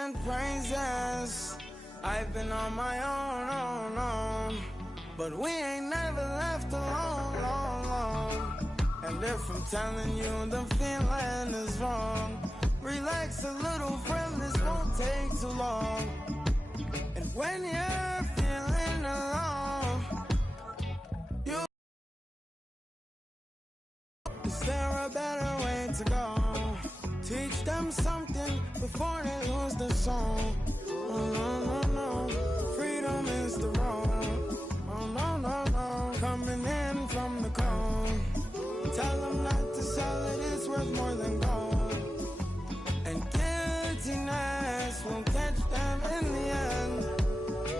and praises. I've been on my own, but we ain't never left alone. And if I'm telling you the feeling is wrong, relax a little, friend, this won't take too long. And when you're feeling alone, is there a better way to go? Teach them something before they lose the song. Oh, no. Freedom is the road. Oh, no. Coming in from the cold. Tell them not to sell it, it's worth more than gold. And guiltiness will catch them in the end.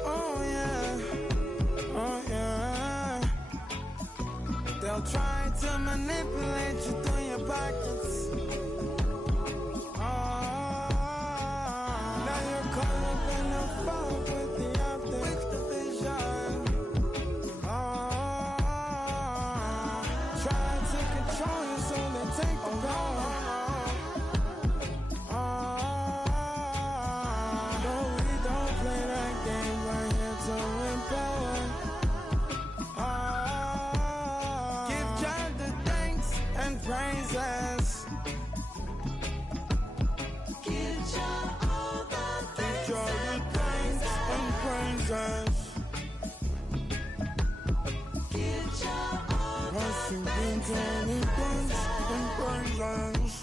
Oh, yeah. They'll try to manipulate you through your pockets. Now you're caught up in the fog with the optics, the vision. Try to control you so they take the power. No, we don't play that game, we're here to empower. Give God the thanks and praises. Give God all the thanks and praises. Give God all the thanks and praises.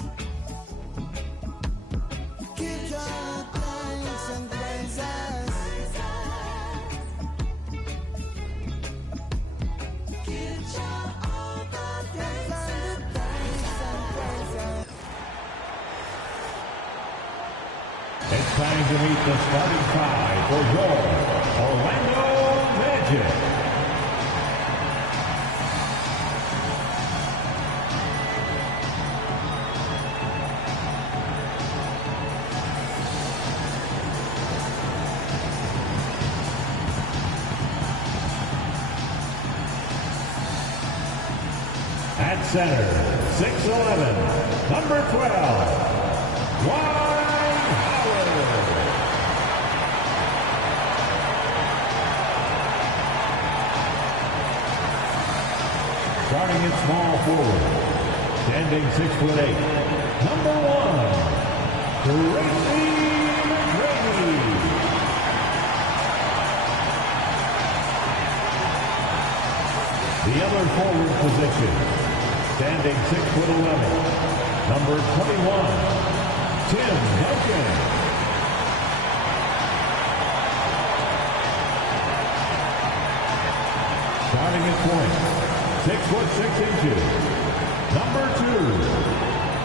Give God thanks and praises. Give God all the thanks and praises. It's time to meet the starting five for your Orlando Magic. At center, 6'11", number 12, Dwight Howard. Starting at small forward, standing 6'8", number 1, Tracy McGrady. The other forward position, standing 6'11", number 21, Tim Duncan. Starting at point, 6'6", number 2,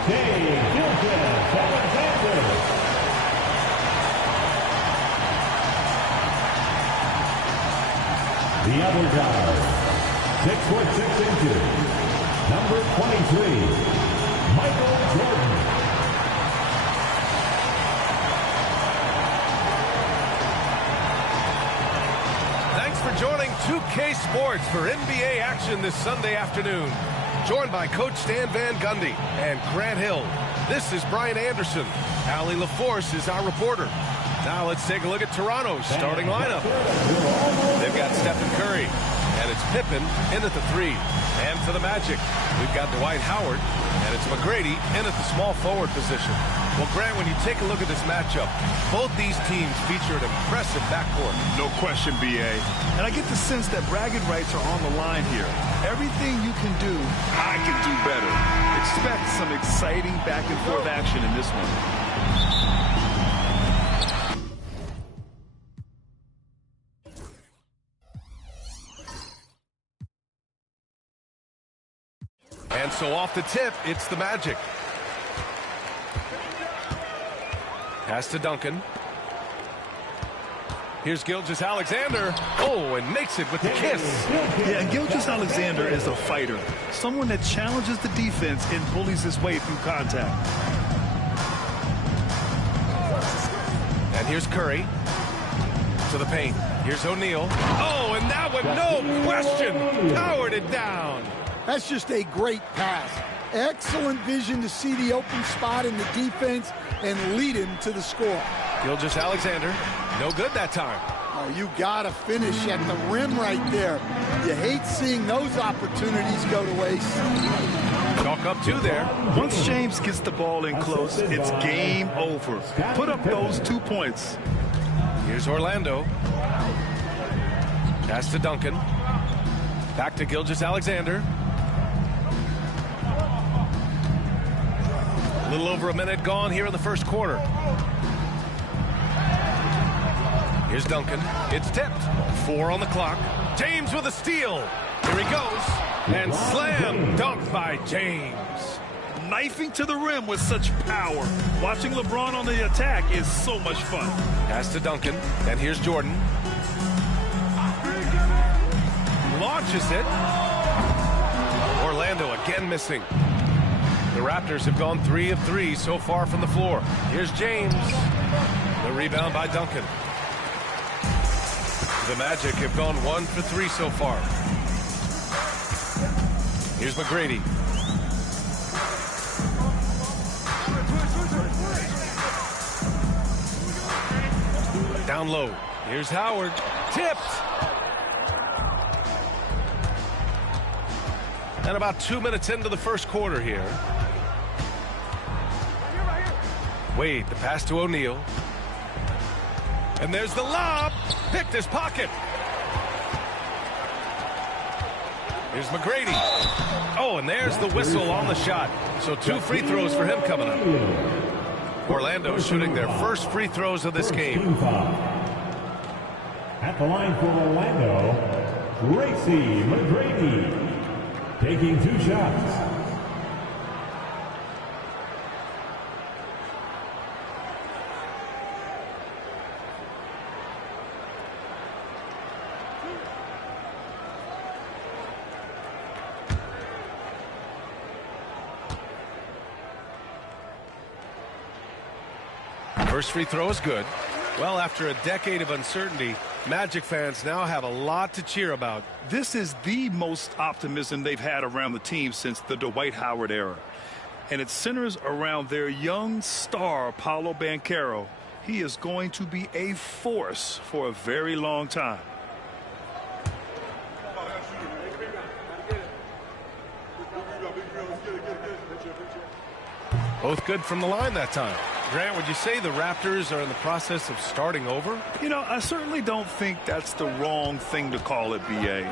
Kay Gilchrist-Alexander. The other guard, 6'6", number 23, Michael Jordan. Thanks for joining 2K Sports for NBA action this Sunday afternoon. Joined by Coach Stan Van Gundy and Grant Hill. This is Brian Anderson. Allie LaForce is our reporter. Now let's take a look at Toronto's starting lineup. They've got Stephen Curry. And it's Pippen in at the 3. And for the Magic, we've got Dwight Howard, and it's McGrady in at the small forward position. Well, Grant, when you take a look at this matchup, both these teams feature an impressive backcourt. No question, B.A. And I get the sense that bragging rights are on the line here. Everything you can do, I can do better. Expect some exciting back-and-forth action in this one. And so off the tip, it's the Magic. Pass to Duncan. Here's Gilgeous-Alexander. Oh, and makes it with the kiss. Yeah, and Gilgeous-Alexander is a fighter. Someone that challenges the defense and bullies his way through contact. And here's Curry. To the paint. Here's O'Neal. Oh, and that one, no question, powered it down. That's just a great pass. Excellent vision to see the open spot in the defense and lead him to the score. Gilgeous-Alexander, no good that time. Oh, you got to finish at the rim right there. You hate seeing those opportunities go to waste. Chalk up 2 there. Once James gets the ball in close, it's game over. Put up those 2 points. Here's Orlando. Pass to Duncan. Back to Gilgeous-Alexander. A little over a minute gone here in the first quarter. Here's Duncan. It's tipped. 4 on the clock. James with a steal. Here he goes. And slam dunk by James. Knifing to the rim with such power. Watching LeBron on the attack is so much fun. Pass to Duncan. And here's Jordan. Launches it. Orlando again missing. The Raptors have gone 3 of 3 so far from the floor. Here's James. The rebound by Duncan. The Magic have gone 1 for 3 so far. Here's McGrady. Down low. Here's Howard. Tipped. And about 2 minutes into the first quarter here. Wade, the pass to O'Neal. And there's the lob. Picked his pocket. Here's McGrady. Oh, and there's the whistle on the shot. So 2 free throws for him coming up. Orlando shooting their first free throws of this game. At the line for Orlando, Tracy McGrady. Taking 2 shots. First free throw is good. Well, after a decade of uncertainty, Magic fans now have a lot to cheer about. This is the most optimism they've had around the team since the Dwight Howard era. And it centers around their young star, Paolo Banchero. He is going to be a force for a very long time. Both good from the line that time. Grant, would you say the Raptors are in the process of starting over? You know, I certainly don't think that's the wrong thing to call it, B.A.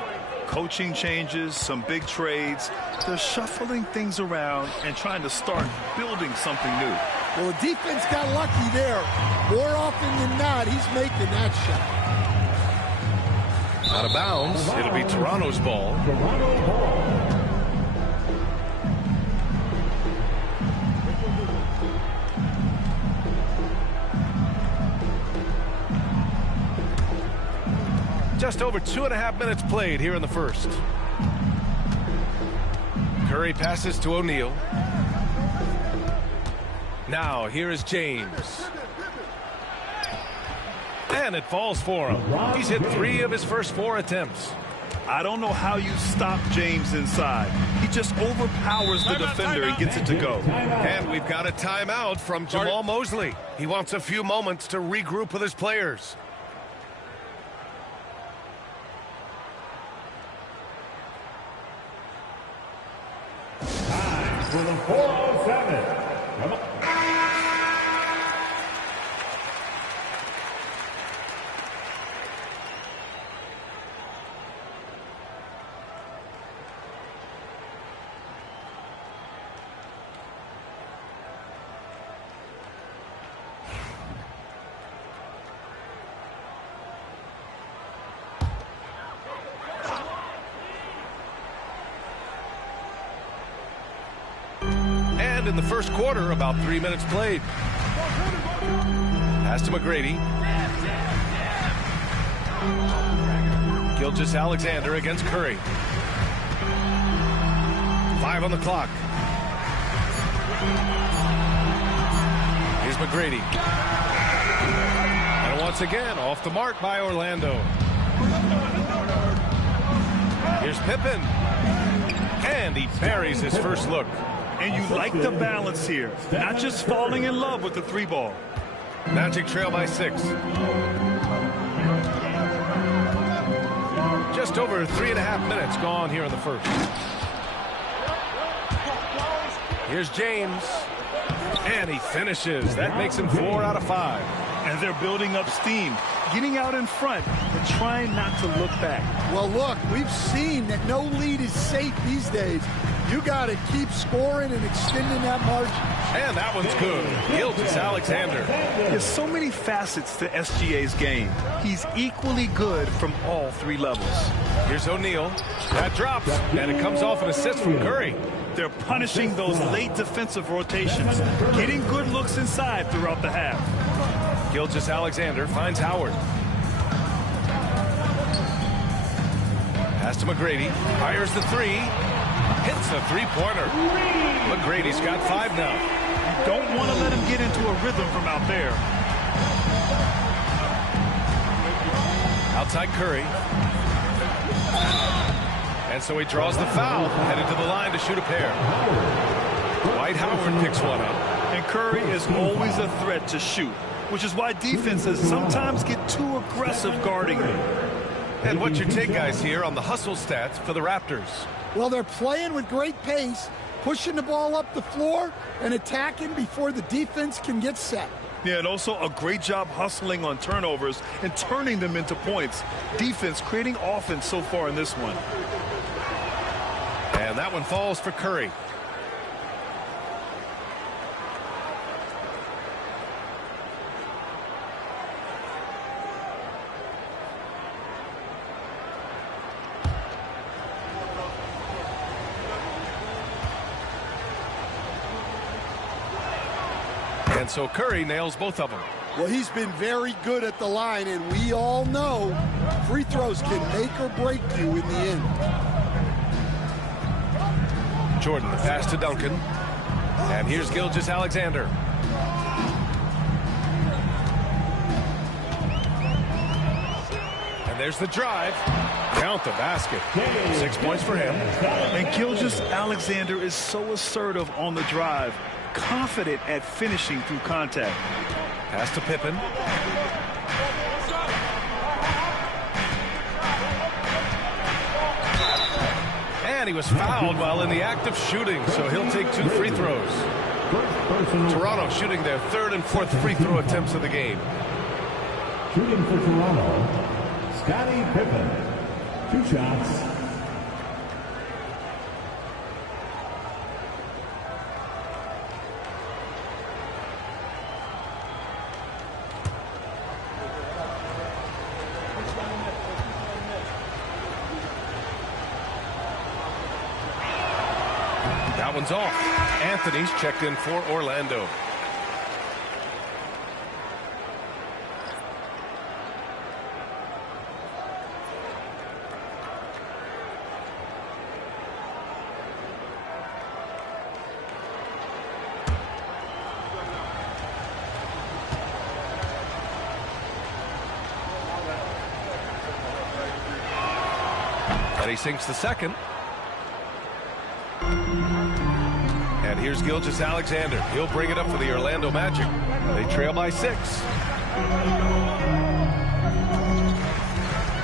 Coaching changes, some big trades. They're shuffling things around and trying to start building something new. Well, the defense got lucky there. More often than not, he's making that shot. Out of bounds. It'll be Toronto's ball. Just over 2.5 minutes played here in the first. Curry passes to O'Neal. Now here is James. And it falls for him. He's hit 3 of his first 4 attempts. I don't know how you stop James inside. He just overpowers the defender and gets it to go. And we've got a timeout from Jamal Mosley. He wants a few moments to regroup with his players. For the 407. Come on. In the first quarter, about 3 minutes played. Pass to McGrady. Gilgeous-Alexander against Curry. 5 on the clock. Here's McGrady. And once again, off the mark by Orlando. Here's Pippen. And he buries his first look. And you like the balance here, not just falling in love with the 3 ball. Magic trail by 6. Just over 3.5 minutes gone here in the first. Here's James. And he finishes. That makes him 4 out of 5. And they're building up steam, getting out in front and trying not to look back. Well, look, we've seen that no lead is safe these days. You got to keep scoring and extending that margin. And that one's good. Gilgeous Alexander. There's so many facets to SGA's game. He's equally good from all 3 levels. Here's O'Neal. That drops, and it comes off an assist from Curry. They're punishing those late defensive rotations, getting good looks inside throughout the half. Gilgeous Alexander finds Howard. Pass to McGrady. Fires the 3. Hits a 3-pointer. McGrady's got 5 now. You don't want to let him get into a rhythm from out there. Outside Curry. And so he draws the foul, headed to the line to shoot a pair. Dwight Howard picks one up. And Curry is always a threat to shoot, which is why defenses sometimes get too aggressive guarding him. And what's your take, guys, here on the hustle stats for the Raptors? Well, they're playing with great pace, pushing the ball up the floor and attacking before the defense can get set. Yeah, and also a great job hustling on turnovers and turning them into points. Defense creating offense so far in this one. And that one falls for Curry. And so Curry nails both of them. Well, he's been very good at the line, and we all know free throws can make or break you in the end. Jordan, the pass to Duncan. And here's Gilgeous Alexander. And there's the drive. Count the basket. 6 points for him. And Gilgeous Alexander is so assertive on the drive, confident at finishing through contact. Pass to Pippen. And he was fouled while in the act of shooting, so he'll take 2 free throws. Toronto shooting their 3rd and 4th free throw attempts of the game. Shooting for Toronto, Scottie Pippen. 2 shots. That one's off. Anthony's checked in for Orlando. And he sinks the second. And here's Gilgeous Alexander. He'll bring it up for the Orlando Magic. They trail by 6.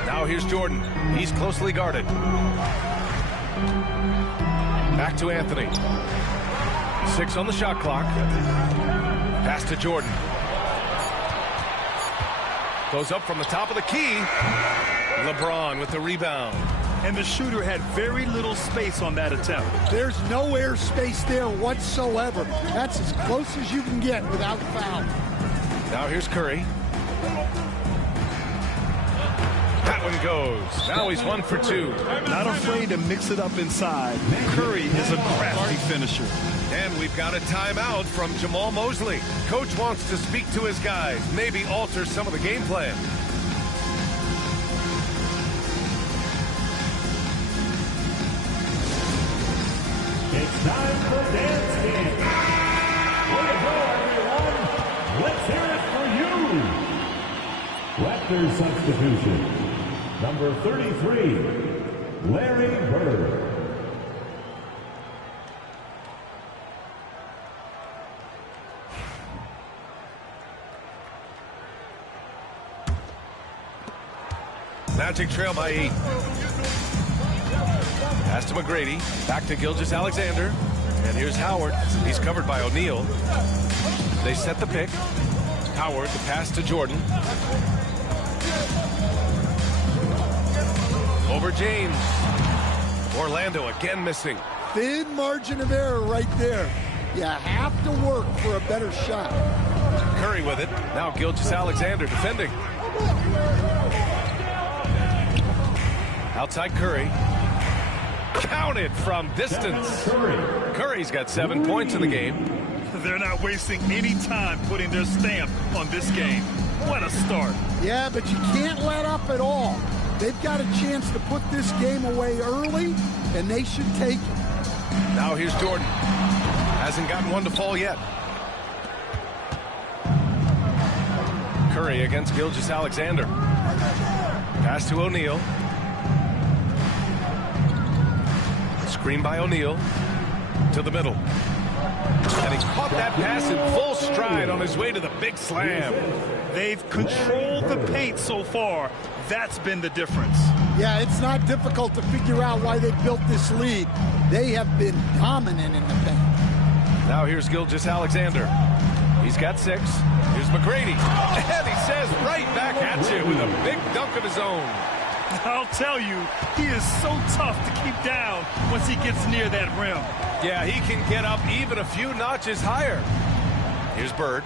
Now here's Jordan. He's closely guarded. Back to Anthony. 6 on the shot clock. Pass to Jordan. Goes up from the top of the key. LeBron with the rebound. And the shooter had very little space on that attempt. There's no air space there whatsoever. That's as close as you can get without foul. Now here's Curry. That one goes. Now he's 1 for 2. Not afraid to mix it up inside. Curry is a crafty finisher. And we've got a timeout from Jamal Mosley. Coach wants to speak to his guys, maybe alter some of the game plan. It's time for Dance Game. Way to go, everyone. Let's hear it for you. Raptors substitution. Number 33, Larry Bird. Magic trail by 8. Pass to McGrady. Back to Gilgeous-Alexander. And here's Howard. He's covered by O'Neal. They set the pick. Howard, the pass to Jordan. Over James. Orlando again missing. Thin margin of error right there. You have to work for a better shot. Curry with it. Now Gilgeous-Alexander defending. Outside Curry. Counted from distance. Curry's got 7 points in the game. They're not wasting any time putting their stamp on this game. What a start. Yeah, but you can't let up at all. They've got a chance to put this game away early, and they should take it. Now here's Jordan. Hasn't gotten one to fall yet. Curry against Gilgeous-Alexander. Pass to O'Neal. Screen by O'Neal. To the middle. And he caught that pass in full stride on his way to the big slam. They've controlled the paint so far. That's been the difference. Yeah, it's not difficult to figure out why they built this lead. They have been dominant in the paint. Now here's Gilgeous-Alexander. He's got 6. Here's McGrady. And he says right back at you with a big dunk of his own. I'll tell you, he is so tough to keep down once he gets near that rim. Yeah, he can get up even a few notches higher. Here's Bird.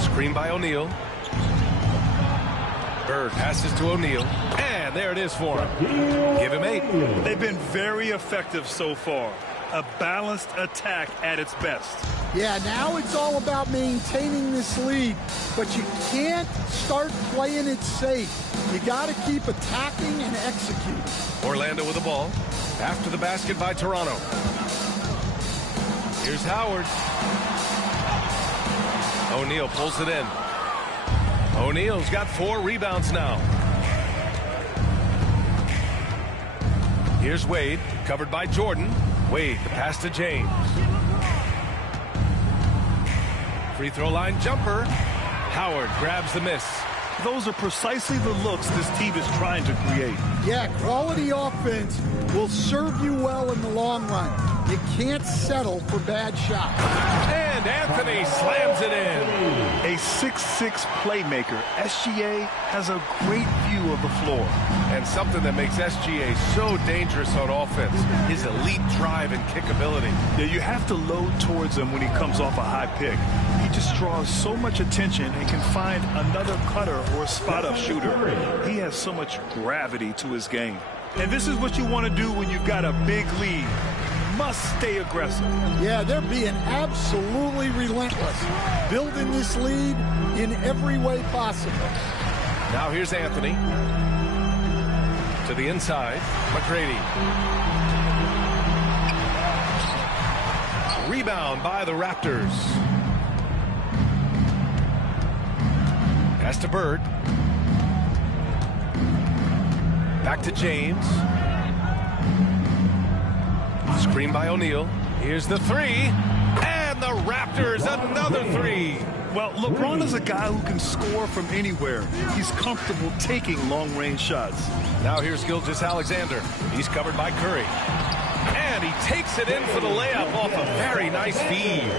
Screen by O'Neal. Bird passes to O'Neal. And there it is for him. Give him 8. They've been very effective so far. A balanced attack at its best. Yeah, now it's all about maintaining this lead, but you can't start playing it safe. You got to keep attacking and executing. Orlando with the ball. After the basket by Toronto. Here's Howard. O'Neal pulls it in. O'Neal's got 4 rebounds now. Here's Wade, covered by Jordan. Wade, the pass to James. Free throw line jumper. Howard grabs the miss. Those are precisely the looks this team is trying to create. Yeah, quality offense will serve you well in the long run. You can't settle for bad shots. And Anthony slams it in. A 6'6" playmaker, SGA has a great view of the floor. And something that makes SGA so dangerous on offense, his elite drive and kick ability. Yeah, you have to load towards him when he comes off a high pick. He just draws so much attention and can find another cutter or a spot-up shooter. He has so much gravity to his game. And this is what you want to do when you've got a big lead. Must stay aggressive. Yeah, they're being absolutely relentless, building this lead in every way possible. Now here's Anthony. To the inside, McGrady. Rebound by the Raptors. Pass to Bird. Back to James. Screen by O'Neal. Here's the 3. And the Raptors, another 3. Well, LeBron is a guy who can score from anywhere. He's comfortable taking long-range shots. Now here's Gilgeous-Alexander. He's covered by Curry. And he takes it in for the layup off a very nice feed.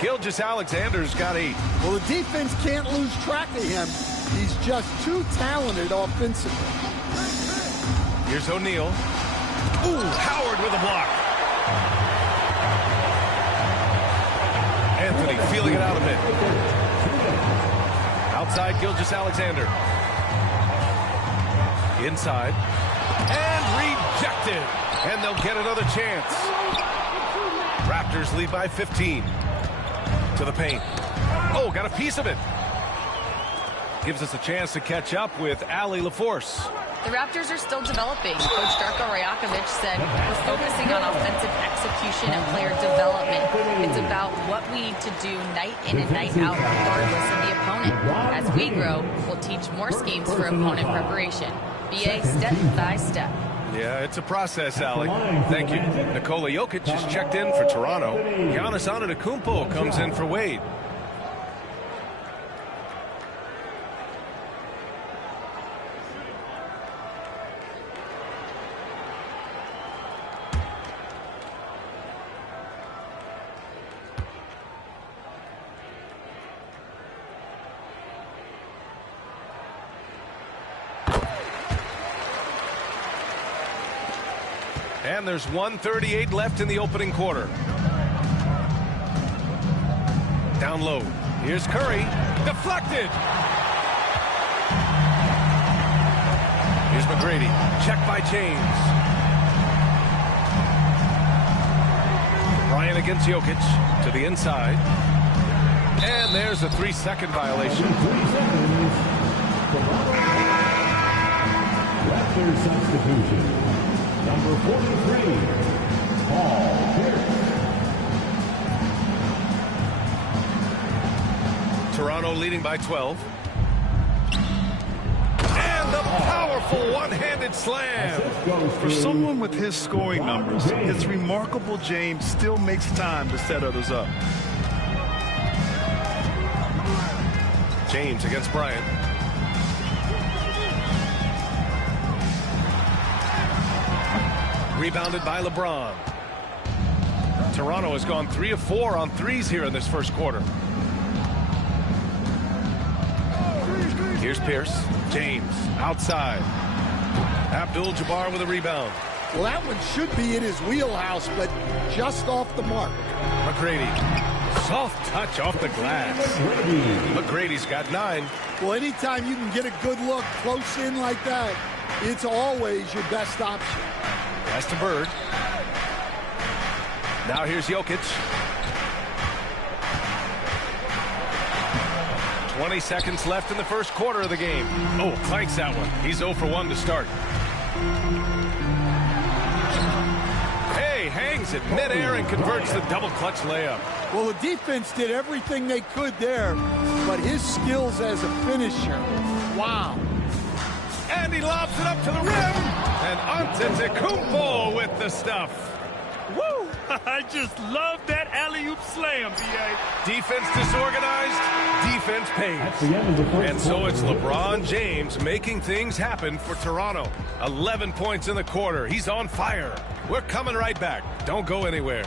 Gilgeous-Alexander's got 8. Well, the defense can't lose track of him. He's just too talented offensively. Here's O'Neal. Ooh, Howard with a block. Anthony feeling it out a bit. Outside Gilgeous-Alexander. Inside. And rejected. And they'll get another chance. Raptors lead by 15. To the paint. Oh, got a piece of it. Gives us a chance to catch up with Allie LaForce. The Raptors are still developing. Coach Darko Rajakovic said, we're focusing on offensive execution and player development. It's about what we need to do night in and night out, regardless of the opponent. As we grow, we'll teach more schemes for opponent preparation. BA step by step. Yeah, it's a process, Allie. Thank you. Nikola Jokic just checked in for Toronto. Giannis Antetokounmpo comes in for Wade. And there's 1:38 left in the opening quarter. Down low. Here's Curry. Deflected. Here's McGrady. Checked by James. Bryant against Jokic to the inside. And there's a 3-second violation. Raptors substitution. Number 43, Paul Pierce. Toronto leading by 12. And the powerful one-handed slam. For someone with his scoring numbers, it's remarkable James still makes time to set others up. James against Bryant. Rebounded by LeBron. Toronto has gone 3 of 4 on threes here in this first quarter. Here's Pierce. James outside. Abdul-Jabbar with a rebound. Well, that one should be in his wheelhouse, but just off the mark. McGrady. Soft touch off the glass. McGrady's got 9. Well, anytime you can get a good look close in like that, it's always your best option. Pass to Bird. Now here's Jokic. 20 seconds left in the first quarter of the game. Oh, clanks that one. He's 0 for 1 to start. Hey, hangs it midair and converts the double clutch layup. Well, the defense did everything they could there, but his skills as a finisher, wow. And he lobs it up to the rim. And Antetokounmpo with the stuff. Woo! I just love that alley-oop slam, B.A. Defense disorganized, defense pays. And so it's LeBron James making things happen for Toronto. 11 points in the quarter. He's on fire. We're coming right back. Don't go anywhere.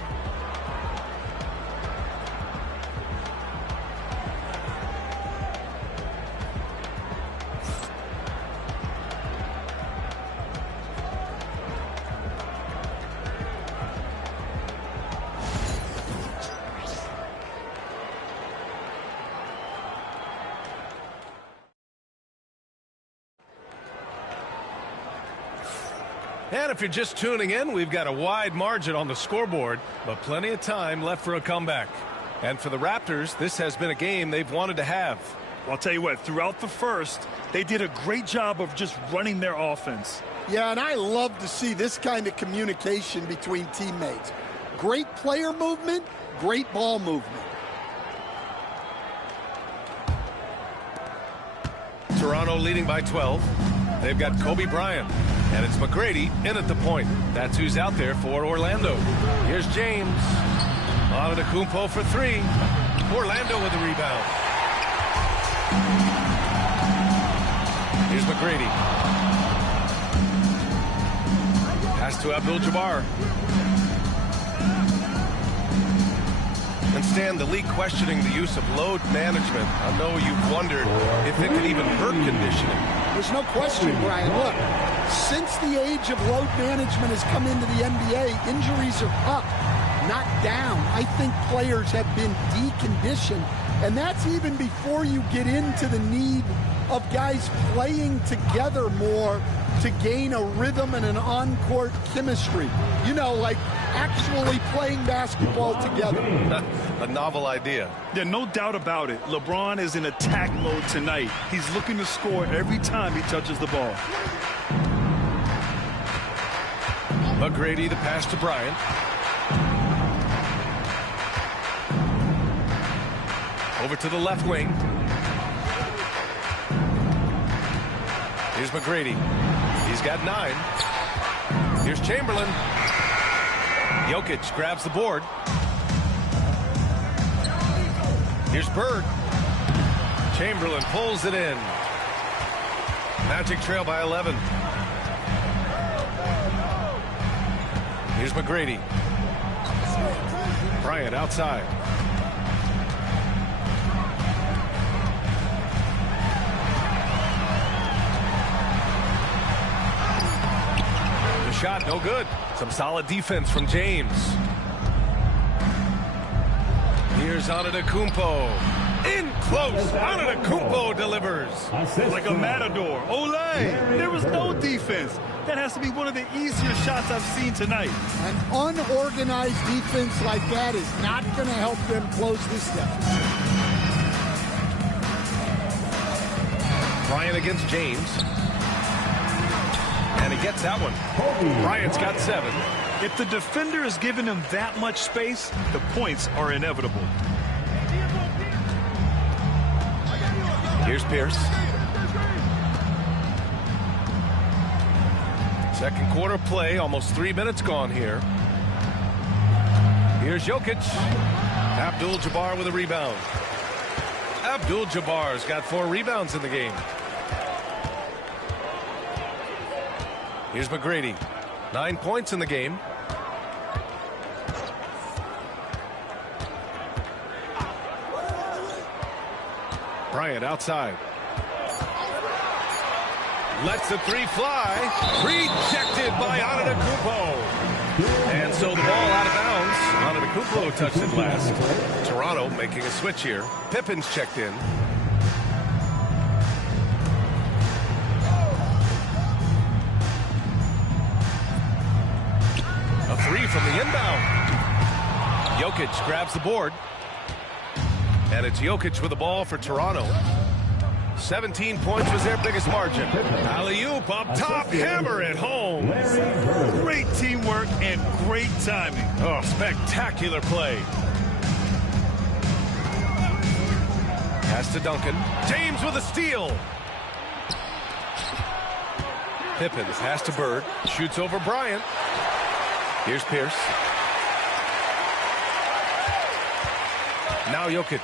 And if you're just tuning in, we've got a wide margin on the scoreboard, but plenty of time left for a comeback. And for the Raptors, this has been a game they've wanted to have. Well, I'll tell you what, throughout the first, they did a great job of just running their offense. Yeah, and I love to see this kind of communication between teammates. Great player movement, great ball movement. Toronto leading by 12. They've got Kobe Bryant. And it's McGrady in at the point. That's who's out there for Orlando. Here's James. Antetokounmpo for 3. Orlando with the rebound. Here's McGrady. Pass to Abdul-Jabbar. And Stan, the league questioning the use of load management. I know you've wondered if it could even hurt conditioning. There's no question, Brian. Look, since the age of load management has come into the NBA, injuries are up, not down. I think players have been deconditioned, and that's even before you get into the need of guys playing together more to gain a rhythm and an on-court chemistry. You know, like actually playing basketball together. A novel idea. Yeah, no doubt about it. LeBron is in attack mode tonight. He's looking to score every time he touches the ball. McGrady, the pass to Bryant. Over to the left wing. Here's McGrady. He's got 9. Here's Chamberlain. Jokic grabs the board. Here's Bird. Chamberlain pulls it in. Magic trail by 11. Here's McGrady. Bryant outside. The shot, no good. Some solid defense from James. Here's Antetokounmpo. In close. Antetokounmpo delivers. Like a matador. Olay. There was no defense. That has to be one of the easier shots I've seen tonight. An unorganized defense like that is not going to help them close this deficit. Bryant against James. And he gets that one. Bryant's got 7. If the defender is giving him that much space, the points are inevitable. Here's Pierce. Second quarter play, almost 3 minutes gone here. Here's Jokic. Abdul-Jabbar with a rebound. Abdul-Jabbar's got 4 rebounds in the game. Here's McGrady. 9 points in the game. Bryant outside. Lets the 3 fly. Rejected by Antetokounmpo. And so the ball out of bounds. Antetokounmpo touched it last. Toronto making a switch here. Pippen's checked in. A 3 from the inbound. Jokic grabs the board. And it's Jokic with the ball for Toronto. 17 points was their biggest margin. Alley-oop up top, hammer it home. Great teamwork and great timing. Oh, spectacular play. Pass to Duncan. James with a steal. Pippen pass to Bird. Shoots over Bryant. Here's Pierce. Now Jokic.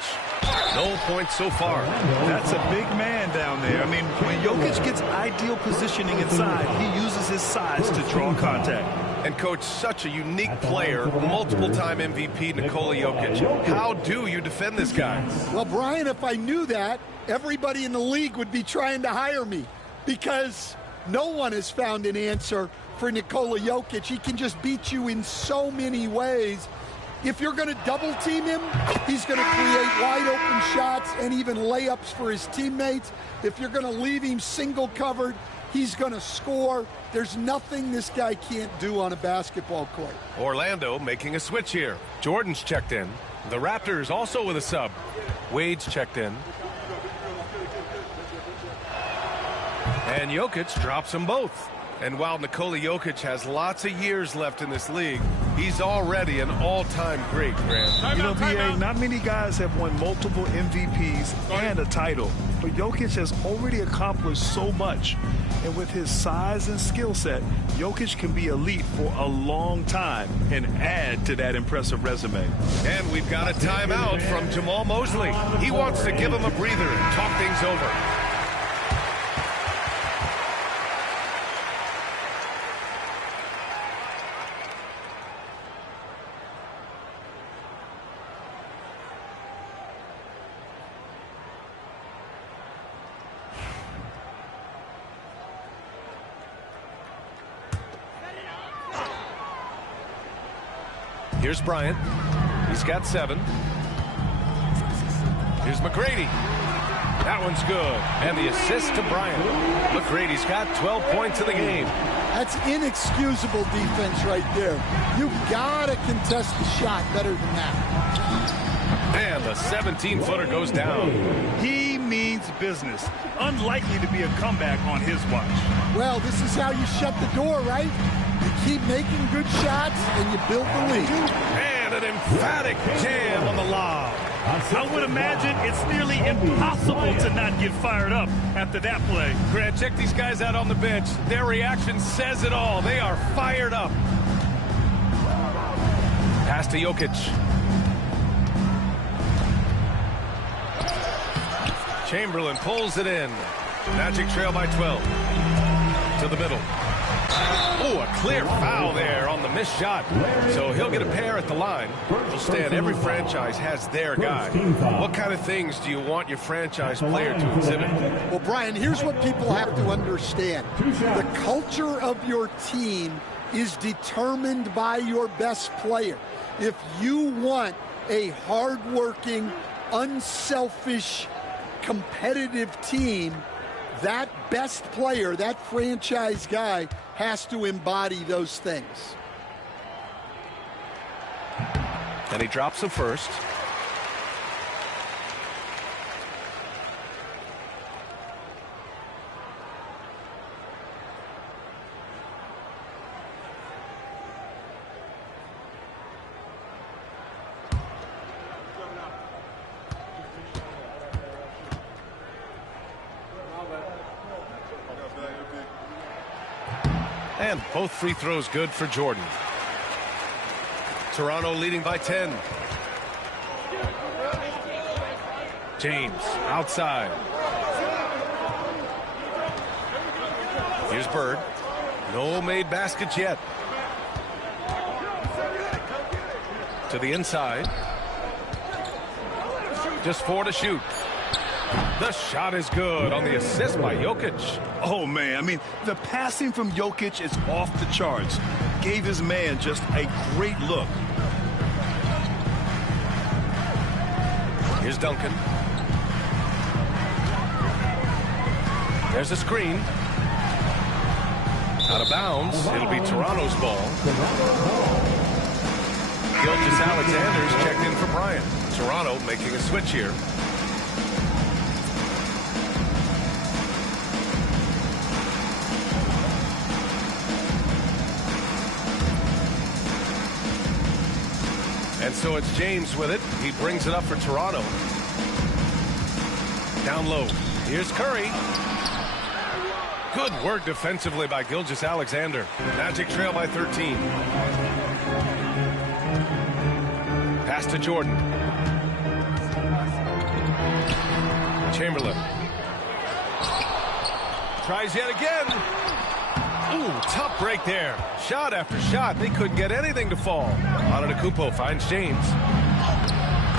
No points so far. That's a big man down there. I mean, when Jokic gets ideal positioning inside, he uses his size to draw contact. And, Coach, such a unique player, multiple-time MVP Nikola Jokic. How do you defend this guy? Well, Brian, if I knew that, everybody in the league would be trying to hire me because no one has found an answer for Nikola Jokic. He can just beat you in so many ways. If you're going to double team him, he's going to create wide open shots and even layups for his teammates. If you're going to leave him single covered, he's going to score. There's nothing this guy can't do on a basketball court. Orlando making a switch here. Jordan's checked in. The Raptors also with a sub. Wade's checked in. And Jokic drops them both. And while Nikola Jokic has lots of years left in this league, he's already an all-time great, Grant. You know, BA, not many guys have won multiple MVPs and a title, but Jokic has already accomplished so much. And with his size and skill set, Jokic can be elite for a long time and add to that impressive resume. And we've got a timeout from Jamal Mosley. He wants to give him a breather and talk things over. Here's Bryant. He's got 7. Here's McGrady. That one's good. And the assist to Bryant. McGrady's got 12 points in the game. That's inexcusable defense right there. You've got to contest the shot better than that. And the 17-footer goes down. He means business. Unlikely to be a comeback on his watch. Well, this is how you shut the door, right? You keep making good shots and you build the lead. And an emphatic jam on the lob. I would imagine it's nearly impossible to not get fired up after that play. Grant, check these guys out on the bench. Their reaction says it all. They are fired up. Pass to Jokic. Chamberlain pulls it in. Magic trail by 12. To the middle. Oh, a clear foul there on the missed shot. So he'll get a pair at the line. Stan, every franchise has their guy. What kind of things do you want your franchise player to exhibit? Well, Brian, here's what people have to understand. The culture of your team is determined by your best player. If you want a hardworking, unselfish, competitive team, that best player, that franchise guy, has to embody those things. And he drops the first. And both free throws good for Jordan. Toronto leading by 10. James outside. Here's Bird. No made baskets yet. To the inside. Just 4 to shoot. The shot is good on the assist by Jokic. Oh, man, I mean, the passing from Jokic is off the charts. Gave his man just a great look. Here's Duncan. There's a screen. Out of bounds. It'll be Toronto's ball. Gilgeous-Alexander's checked in for Bryant. Toronto making a switch here. And so it's James with it. He brings it up for Toronto. Down low. Here's Curry. Good work defensively by Gilgeous-Alexander. Magic trail by 13. Pass to Jordan. Chamberlain. Tries yet again. Ooh, tough break there. Shot after shot. They couldn't get anything to fall. Antetokounmpo finds James.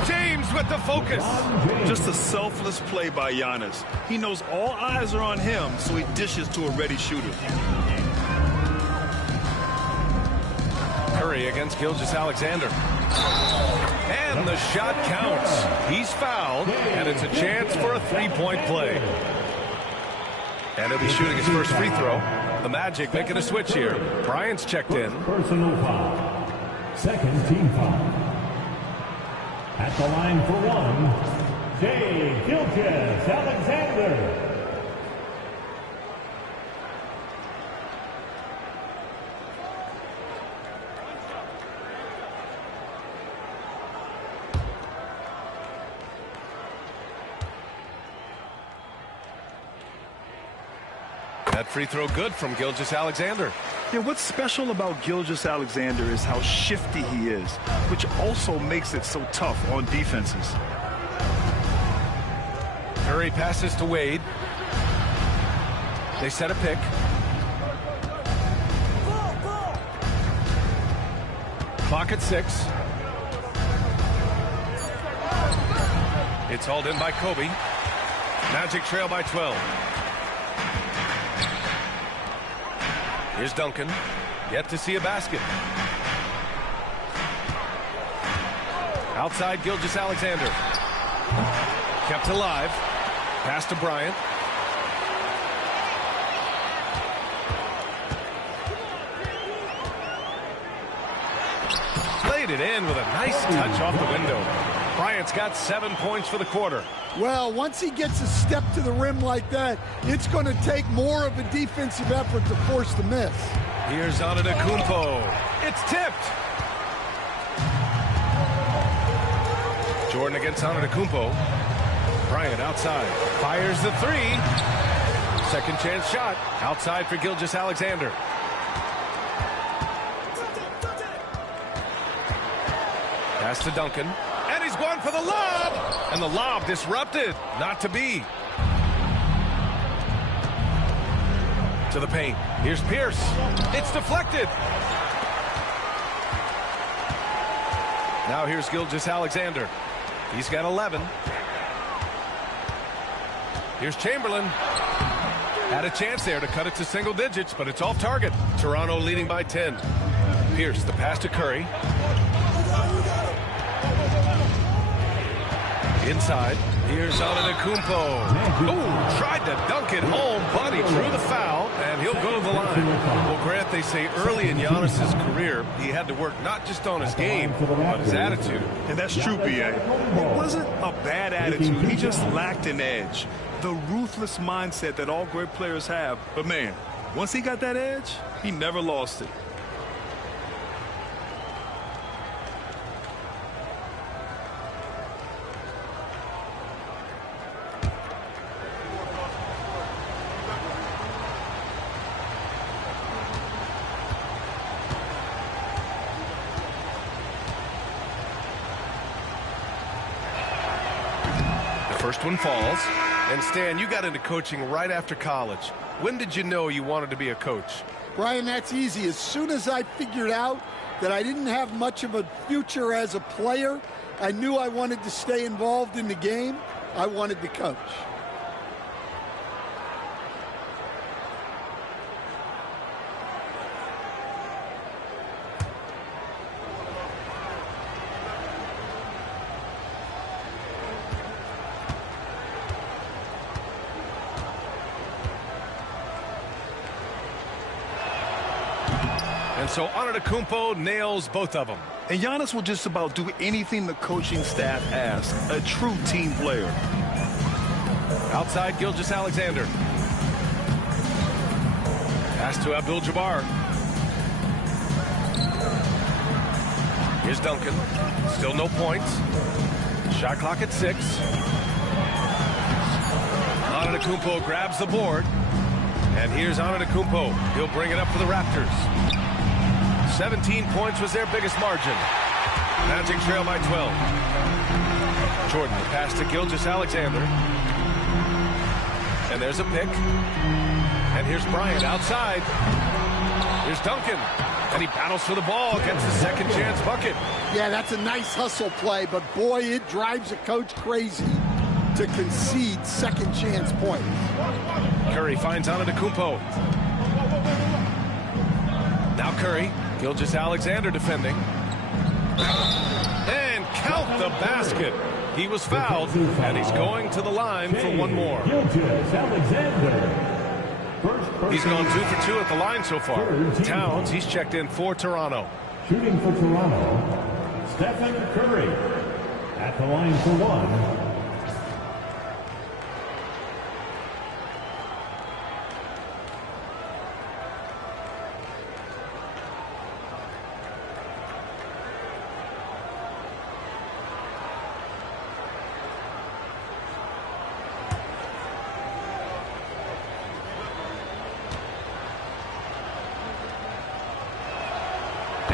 James with the focus. Just a selfless play by Giannis. He knows all eyes are on him, so he dishes to a ready shooter. Curry against Gilgeous-Alexander. And the shot counts. He's fouled, and it's a chance for a three-point play. And he'll be shooting his first free throw. The Magic making a switch here. Bryant's checked in. Personal foul. Second team foul. At the line for one, Jay Gilgeous-Alexander. That free throw good from Gilgeous-Alexander. Yeah, what's special about Gilgeous-Alexander is how shifty he is, which also makes it so tough on defenses. Curry passes to Wade. They set a pick. Clock at 6. It's hauled in by Kobe. Magic trail by 12. Here's Duncan. Yet to see a basket. Outside Gilgeous-Alexander. Kept alive. Pass to Bryant. Played it in with a nice touch off the window. Bryant's got 7 points for the quarter. Well, once he gets a step to the rim like that, it's going to take more of a defensive effort to force the miss. Here's Antetokounmpo. It's tipped. Jordan against Antetokounmpo. Bryant outside. Fires the three. Second chance shot. Outside for Gilgeous-Alexander. Pass to Duncan. And he's going for the lob. And the lob disrupted. Not to be. To the paint. Here's Pierce. It's deflected. Now here's Gilgeous-Alexander. He's got 11. Here's Chamberlain. Had a chance there to cut it to single digits, but it's off target. Toronto leading by 10. Pierce, the pass to Curry. Inside. Here's Antetokounmpo. Oh, tried to dunk it home, but he drew the foul, and he'll go to the line. Well, Grant, they say early in Giannis's career, he had to work not just on his game, but his attitude. And that's true, B.A. It wasn't a bad attitude. He just lacked an edge. The ruthless mindset that all great players have. But, man, once he got that edge, he never lost it. First one falls. And Stan, you got into coaching right after college. When did you know you wanted to be a coach? Brian, that's easy. As soon as I figured out that I didn't have much of a future as a player, I knew I wanted to stay involved in the game. I wanted to coach. And so Antetokounmpo nails both of them. And Giannis will just about do anything the coaching staff asks. A true team player. Outside, Gilgeous-Alexander. Pass to Abdul-Jabbar. Here's Duncan. Still no points. Shot clock at 6. Antetokounmpo grabs the board. And here's Antetokounmpo. He'll bring it up for the Raptors. 17 points was their biggest margin. Magic trail by 12. Jordan, the pass to Gilgeous-Alexander. And there's a pick. And here's Bryant outside. Here's Duncan. And he battles for the ball, gets the second chance bucket. Yeah, that's a nice hustle play, but boy, it drives a coach crazy to concede second chance points. Curry finds Antetokounmpo. Now Curry. Gilgeous-Alexander defending. And count the basket. He was fouled, and he's going to the line for one more. He's gone 2 for 2 at the line so far. Towns, he's checked in for Toronto. Shooting for Toronto, Stephen Curry at the line for one.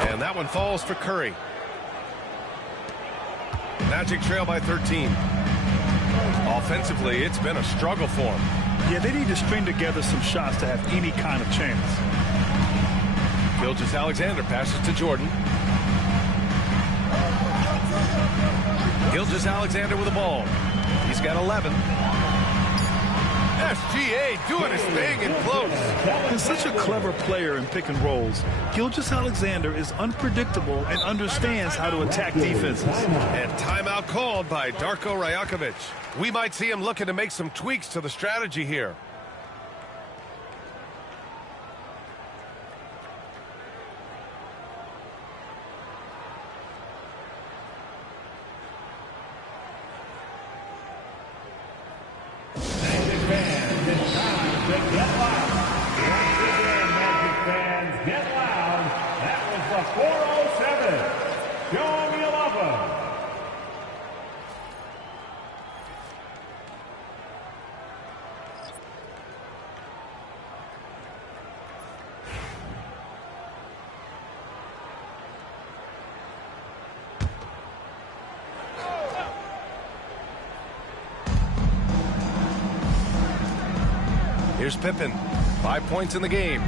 And that one falls for Curry. Magic trail by 13. Offensively, it's been a struggle for him. Yeah, they need to string together some shots to have any kind of chance. Gilgeous-Alexander passes to Jordan. Gilgeous-Alexander with the ball. He's got 11. SGA doing his thing in close. He's such a clever player in pick and rolls. Gilgeous-Alexander is unpredictable and understands how to attack defenses. And timeout called by Darko Rajakovic. We might see him looking to make some tweaks to the strategy here. Here's Pippen. 5 points in the game.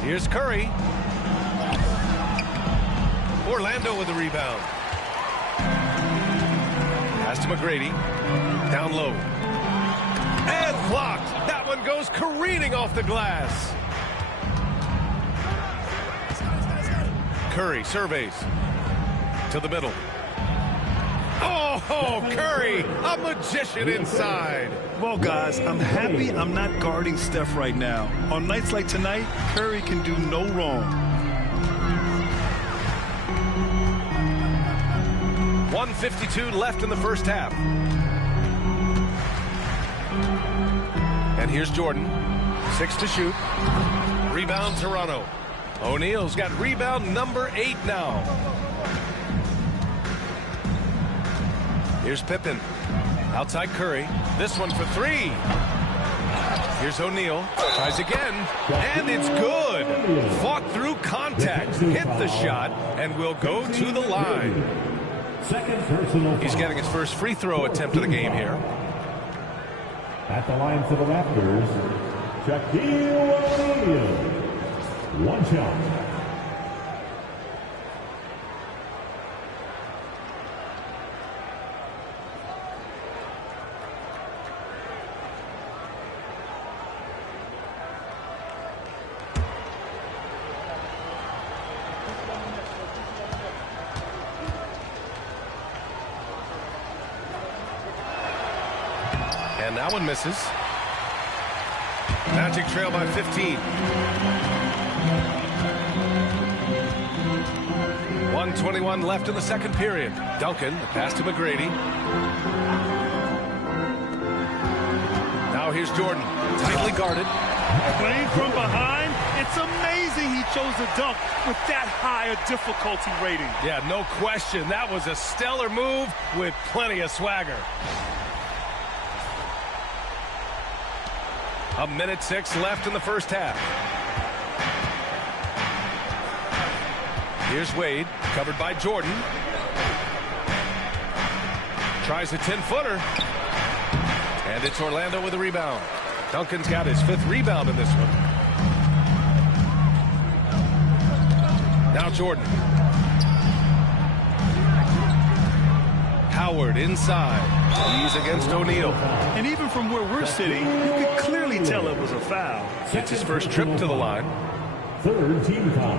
Here's Curry. Orlando with the rebound. Pass to McGrady. Down low. And Blocked. That one goes careening off the glass. Curry surveys to the middle. Oh, Curry, a magician inside. Well, guys, I'm happy I'm not guarding Steph right now. On nights like tonight, Curry can do no wrong. 1:52 left in the first half. And here's Jordan. 6 to shoot. Rebound, Toronto. O'Neal's got rebound number 8 now. Here's Pippen. Outside Curry. This one for 3. Here's O'Neal. Tries again. And it's good. Fought through contact. Hit the shot. And will go to the line. He's getting his first free throw attempt of the game here. At the line for the Raptors, Shaquille O'Neal. One shot. And that one misses. Magic trail by 15. 1:21 left in the second period. Duncan, the pass to McGrady. Now here's Jordan, tightly guarded. Playing from behind, it's amazing he chose to dunk with that high a difficulty rating. Yeah, no question. That was a stellar move with plenty of swagger. 1:06 left in the first half. Here's Wade, covered by Jordan. Tries a 10-footer. And it's Orlando with a rebound. Duncan's got his 5th rebound in this one. Now Jordan. Howard inside. He's against O'Neal. And even from where we're sitting, you could clearly tell it was a foul. It's his first trip to the line. Third team foul.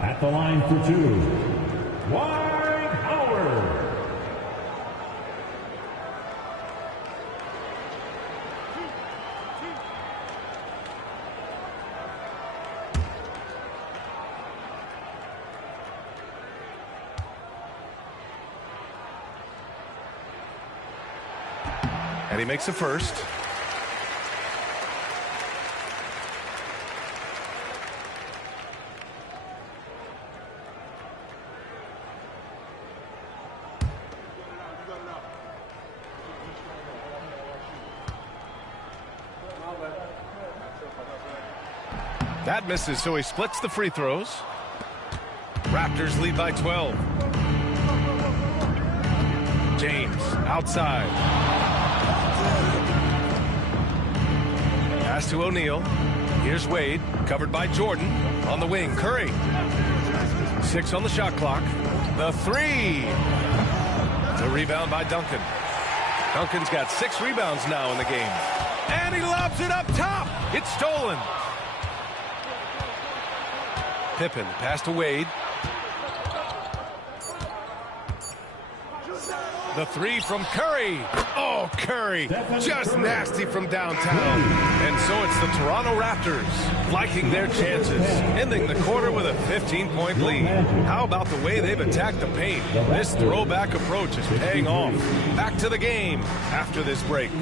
At the line for 2, Dwight Howard. And he makes the first. That misses, so he splits the free throws. Raptors lead by 12. James outside. Pass to O'Neal. Here's Wade, covered by Jordan. On the wing, Curry. 6 on the shot clock. The 3. The rebound by Duncan. Duncan's got 6 rebounds now in the game. And he lobs it up top. It's stolen. Pippen, pass to Wade. The 3 from Curry. Oh, Curry, just nasty from downtown. And so it's the Toronto Raptors liking their chances, ending the quarter with a 15-point lead. How about the way they've attacked the paint? This throwback approach is paying off. Back to the game after this break.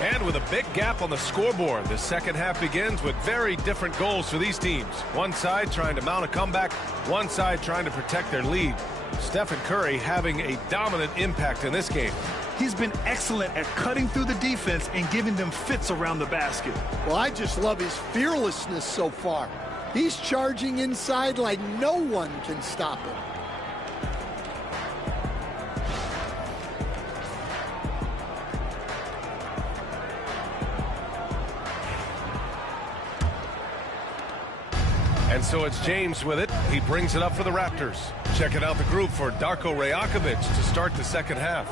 And with a big gap on the scoreboard, the second half begins with very different goals for these teams. One side trying to mount a comeback, one side trying to protect their lead. Stephen Curry having a dominant impact in this game. He's been excellent at cutting through the defense and giving them fits around the basket. Well, I just love his fearlessness so far. He's charging inside like no one can stop him. And so it's James with it. He brings it up for the Raptors. Checking out the group for Darko Rajakovic to start the second half.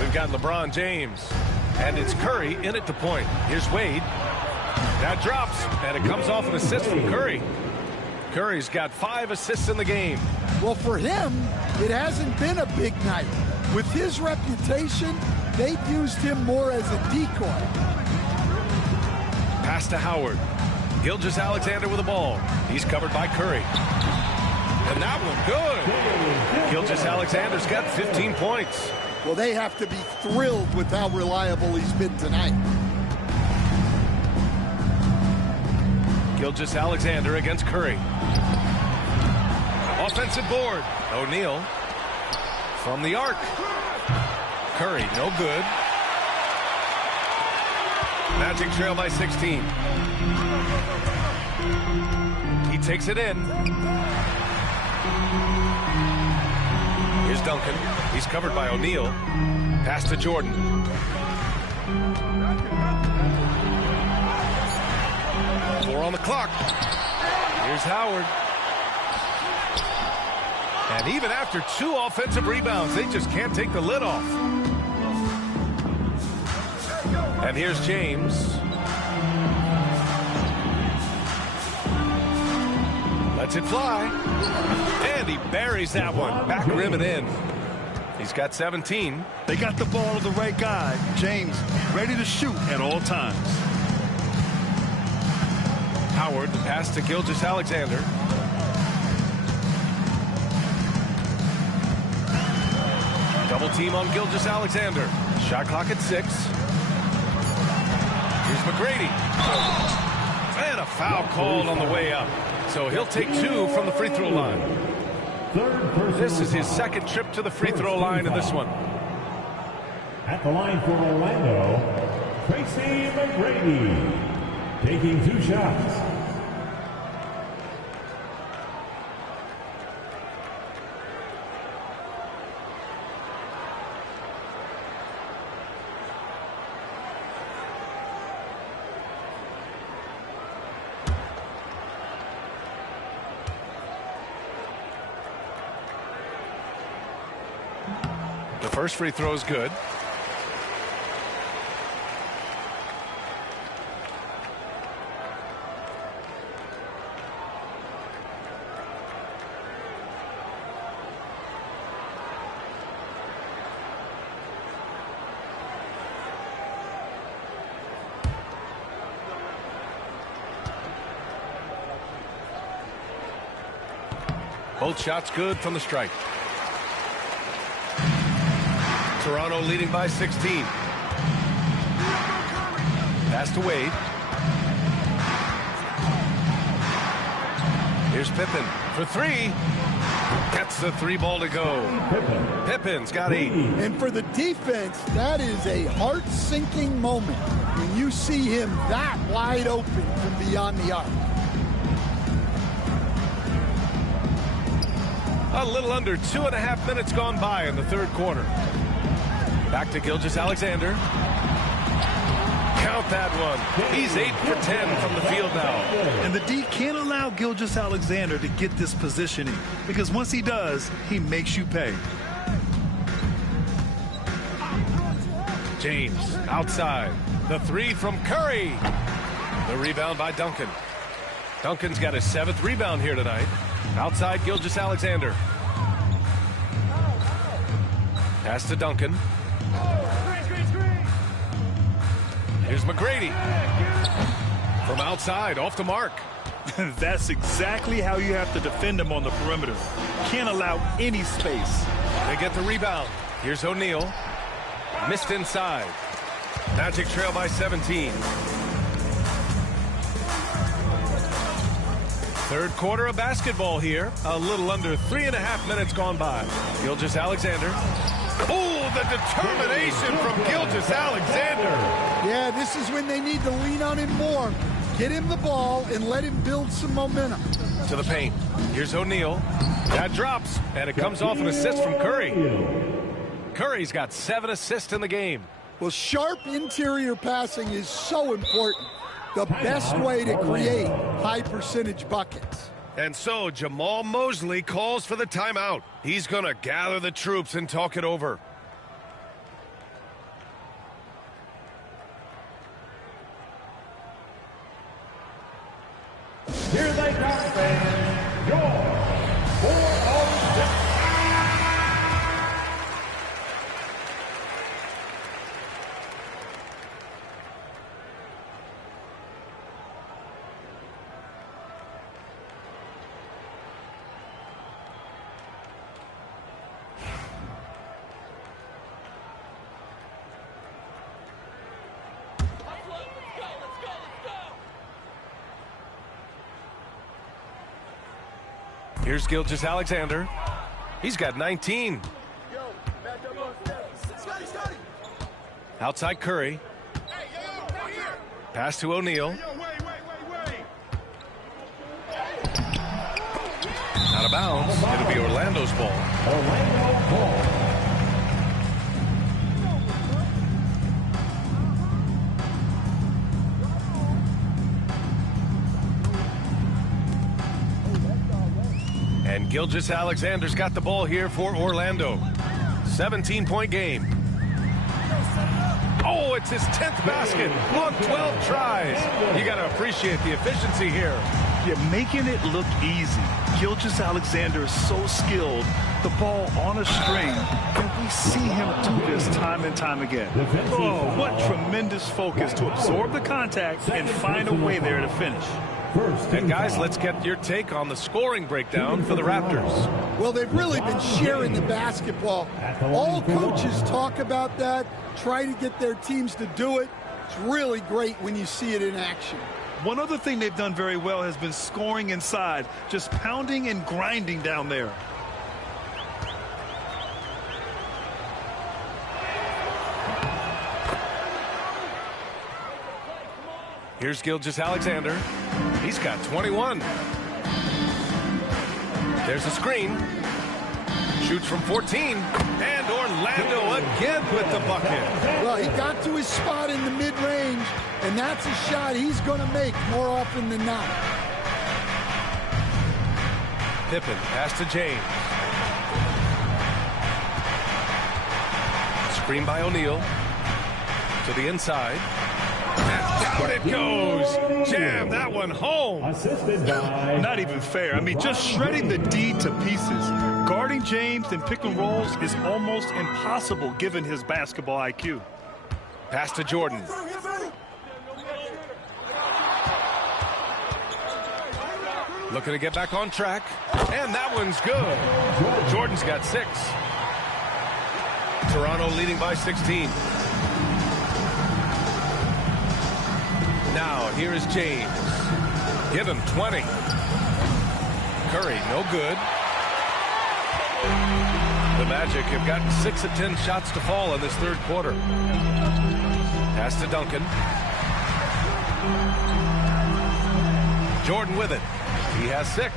We've got LeBron James. And it's Curry in at the point. Here's Wade. That drops, and it comes off an assist from Curry. Curry's got 5 assists in the game. Well, for him, it hasn't been a big night. With his reputation, they've used him more as a decoy. Pass to Howard. Gilgeous-Alexander with the ball. He's covered by Curry. And that one good. Gilgeous-Alexander's got 15 points. Well, they have to be thrilled with how reliable he's been tonight. Gilgeous-Alexander against Curry. Offensive board. O'Neal from the arc. Curry, no good. Magic trail by 16. He takes it in. Here's Duncan. He's covered by O'Neal. Pass to Jordan. Four on the clock. Here's Howard. And even after 2 offensive rebounds, they just can't take the lid off. And here's James. Lets it fly. And he buries that one. Back rim and in. He's got 17. They got the ball to the right guy. James ready to shoot at all times. Howard, the pass to Gilgeous-Alexander. Double team on Gilgeous-Alexander. Shot clock at 6. Here's McGrady. And a foul called on the way up. So he'll take 2 from the free throw line. This is his second trip to the free throw line in this one. At the line for Orlando, Tracy McGrady, taking 2 shots. The first free throw is good. Both shots good from the strike. Toronto leading by 16. Pass to Wade. Here's Pippen for 3. Gets the 3 ball to go. Pippen's got 8. And for the defense, that is a heart-sinking moment when you see him that wide open from beyond the arc. A little under 2.5 minutes gone by in the third quarter. Back to Gilgeous-Alexander. Count that one. He's 8 for 10 from the field now. And the D can't allow Gilgeous-Alexander to get this positioning, because once he does, he makes you pay. James outside. The 3 from Curry. The rebound by Duncan. Duncan's got his 7th rebound here tonight. Outside Gilgeous-Alexander. Pass to Duncan. Here's McGrady. From outside, off the mark. That's exactly how you have to defend him on the perimeter. Can't allow any space. They get the rebound. Here's O'Neal. Missed inside. Magic trail by 17. Third quarter of basketball here. A little under 3.5 minutes gone by. Gilgeous-Alexander. Oh, the determination from Gilgeous-Alexander. Yeah, this is when they need to lean on him more. Get him the ball and let him build some momentum. To the paint. Here's O'Neal. That drops, and it comes off an assist from Curry. Curry's got 7 assists in the game. Well, sharp interior passing is so important. The best way to create high-percentage buckets. And so Jamal Mosley calls for the timeout. He's going to gather the troops and talk it over. Here they come, fans. Your 4 of 6. Here's Gilgeous-Alexander. He's got 19. Outside Curry. Pass to O'Neal. Out of bounds. It'll be Orlando's ball. Orlando ball. And Gilgeous-Alexander's got the ball here for Orlando. 17-point game. Oh, it's his 10th basket on 12 tries. You got to appreciate the efficiency here. Yeah, making it look easy. Gilgeous-Alexander is so skilled. The ball on a string, and we see him do this time and time again. Oh, what tremendous focus to absorb the contact and find a way there to finish. And guys, let's get your take on the scoring breakdown for the Raptors. Well, they've really been sharing the basketball. All coaches talk about that, try to get their teams to do it. It's really great when you see it in action. One other thing they've done very well has been scoring inside, just pounding and grinding down there. Here's Gilgeous-Alexander. He's got 21. There's a screen. Shoots from 14. And Orlando again with the bucket. Well, he got to his spot in the mid-range, and that's a shot he's going to make more often than not. Pippen, pass to James. Screen by O'Neal. To the inside. Down it goes. Jam that one home. Assisted by... Not even fair. I mean, just shredding the D to pieces. Guarding James in pick and rolls is almost impossible given his basketball IQ. Pass to Jordan. Looking to get back on track. And that one's good. Jordan's got 6. Toronto leading by 16. Now, here is James. Give him 20. Curry, no good. The Magic have gotten 6 of 10 shots to fall in this third quarter. Pass to Duncan. Jordan with it. He has 6.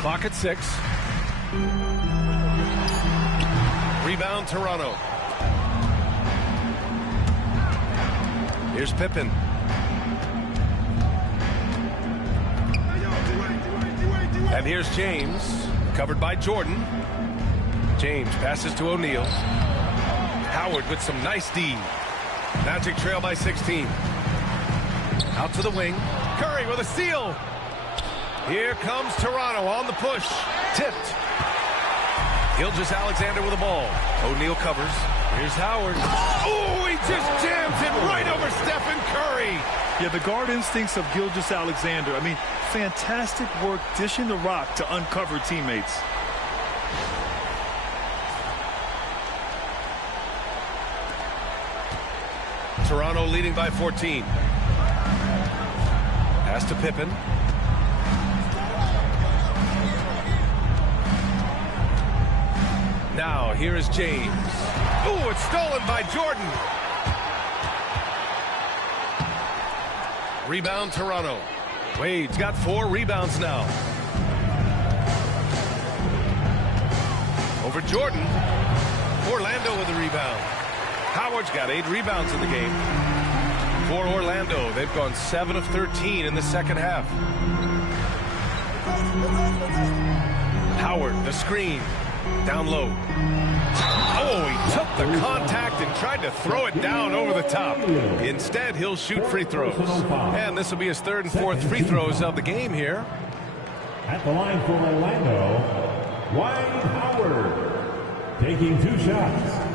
Clock at 6. Rebound, Toronto. Here's Pippen. And here's James, covered by Jordan. James passes to O'Neal. Howard with some nice D. Magic trail by 16. Out to the wing. Curry with a steal. Here comes Toronto on the push. Tipped. Gilgeous-Alexander with the ball. O'Neal covers. Here's Howard. Oh, he just jams it right over Stephen Curry. Yeah, the guard instincts of Gilgeous-Alexander. I mean, fantastic work dishing the rock to uncover teammates. Toronto leading by 14. Pass to Pippen. Now here is James. Ooh, it's stolen by Jordan. Rebound Toronto. Wade's got 4 rebounds now. Over Jordan. Orlando with a rebound. Howard's got 8 rebounds in the game. For Orlando, they've gone 7 of 13 in the second half. Howard, the screen. Down low. Oh, he took the contact and tried to throw it down over the top. Instead, he'll shoot free throws. And this will be his 3rd and 4th free throws of the game here. At the line for Orlando, Dwight Howard taking 2 shots.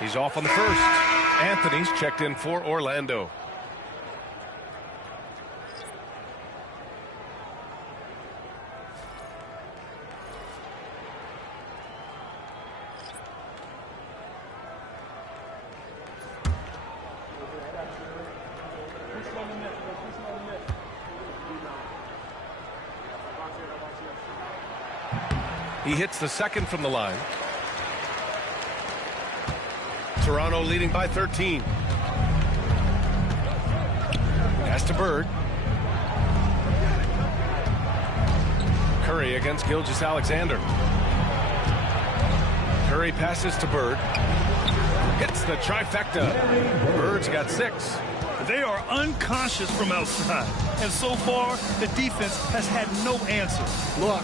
He's off on the first. Anthony's checked in for Orlando. He hits the second from the line. Toronto leading by 13. Pass to Bird. Curry against Gilgeous-Alexander. Curry passes to Bird. Hits the trifecta. Bird's got 6. They are unconscious from outside. And so far, the defense has had no answer. Look,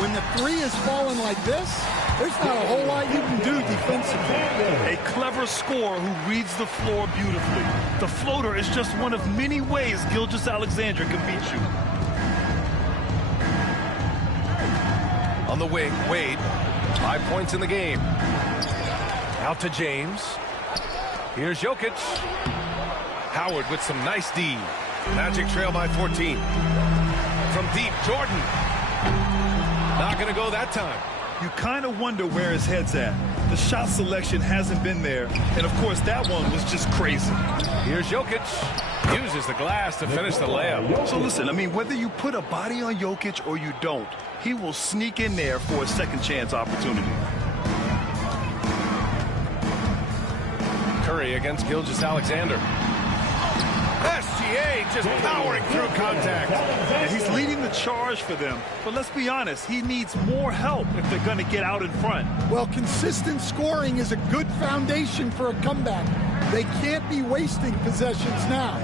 when the 3 is falling like this, there's not a whole lot you can do defensively. A clever scorer who reads the floor beautifully. The floater is just one of many ways Gilgeous-Alexander can beat you. On the wing, Wade. 5 points in the game. Out to James. Here's Jokic. Howard with some nice D. Magic trail by 14. From deep, Jordan. Not going to go that time. You kind of wonder where his head's at. The shot selection hasn't been there. And, of course, that one was just crazy. Here's Jokic. Uses the glass to finish the layup. So, listen, I mean, whether you put a body on Jokic or you don't, he will sneak in there for a second chance opportunity. Curry against Gilgeous-Alexander. SGA just powering through contact. And he's leading the charge for them. But let's be honest, he needs more help if they're going to get out in front. Well, consistent scoring is a good foundation for a comeback. They can't be wasting possessions now.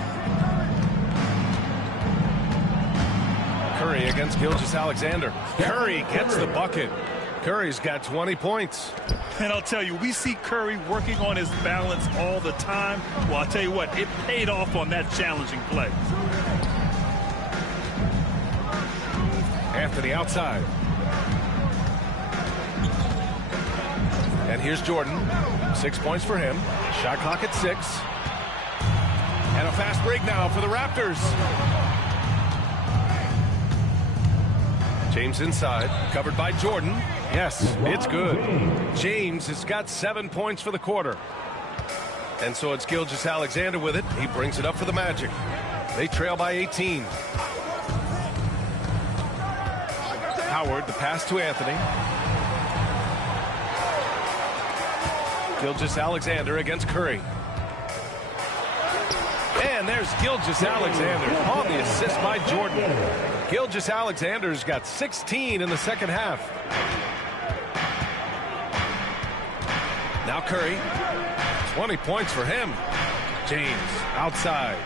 Curry against Gilgeous-Alexander. Curry gets the bucket. Curry's got 20 points. And I'll tell you, we see Curry working on his balance all the time. Well, I'll tell you what, it paid off on that challenging play. Anthony outside. And here's Jordan. 6 points for him. Shot clock at 6. And a fast break now for the Raptors. James inside, covered by Jordan. Yes, it's good. James has got 7 points for the quarter. And so it's Gilgeous-Alexander with it. He brings it up for the Magic. They trail by 18. Howard, the pass to Anthony. Gilgeous-Alexander against Curry. And there's Gilgeous-Alexander on the assist by Jordan. Gilgeous-Alexander's got 16 in the second half. Now Curry. 20 points for him. James outside.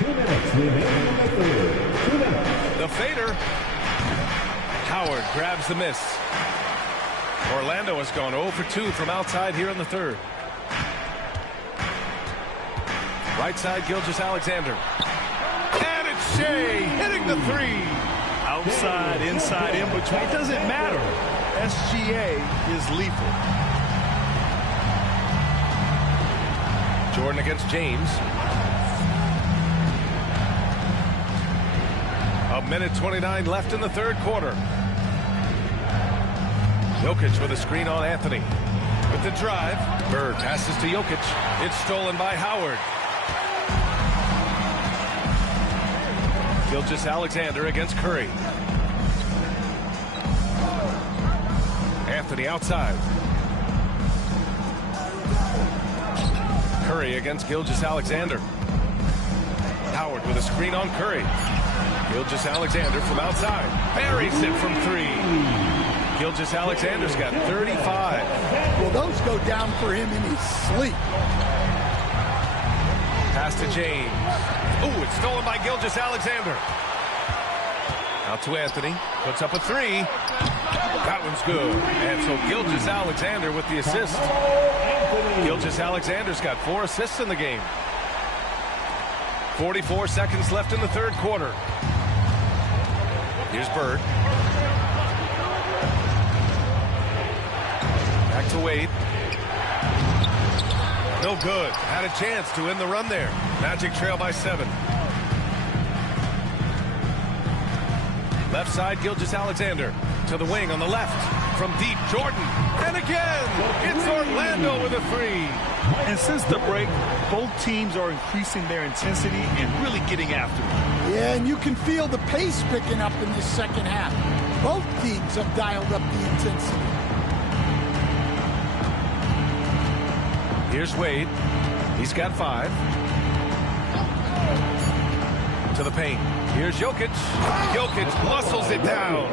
2 minutes remaining in the third. 2 minutes. The fader. Howard grabs the miss. Orlando has gone 0 for 2 from outside here in the third. Right side, Gilgeous-Alexander. And it's Shea hitting the 3. Outside, inside, in between. It doesn't matter. SGA is lethal. Jordan against James. minute 29 left in the third quarter. Jokic with a screen on Anthony. With the drive, Bird passes to Jokic. It's stolen by Howard. Gilgeous-Alexander against Curry. Anthony outside. Curry against Gilgeous-Alexander. Howard with a screen on Curry. Gilgeous-Alexander from outside. Buries it from three. Gilgeous-Alexander's got 35. Well, those go down for him in his sleep. Pass to James. Ooh, it's stolen by Gilgeous-Alexander. Out to Anthony. Puts up a three. That one's good. And so Gilgeous-Alexander with the assist. Gilgeous-Alexander's got 4 assists in the game. 44 seconds left in the third quarter. Here's Bird. Back to Wade. No good. Had a chance to end the run there. Magic trail by 7. Left side, Gilgeous-Alexander. To the wing on the left. From deep, Jordan. And again, it's Orlando with a three. And since the break, both teams are increasing their intensity and really getting after it. Yeah, and you can feel the pace picking up in this second half. Both teams have dialed up the intensity. Here's Wade. He's got 5. To the paint. Here's Jokic. Jokic muscles it down.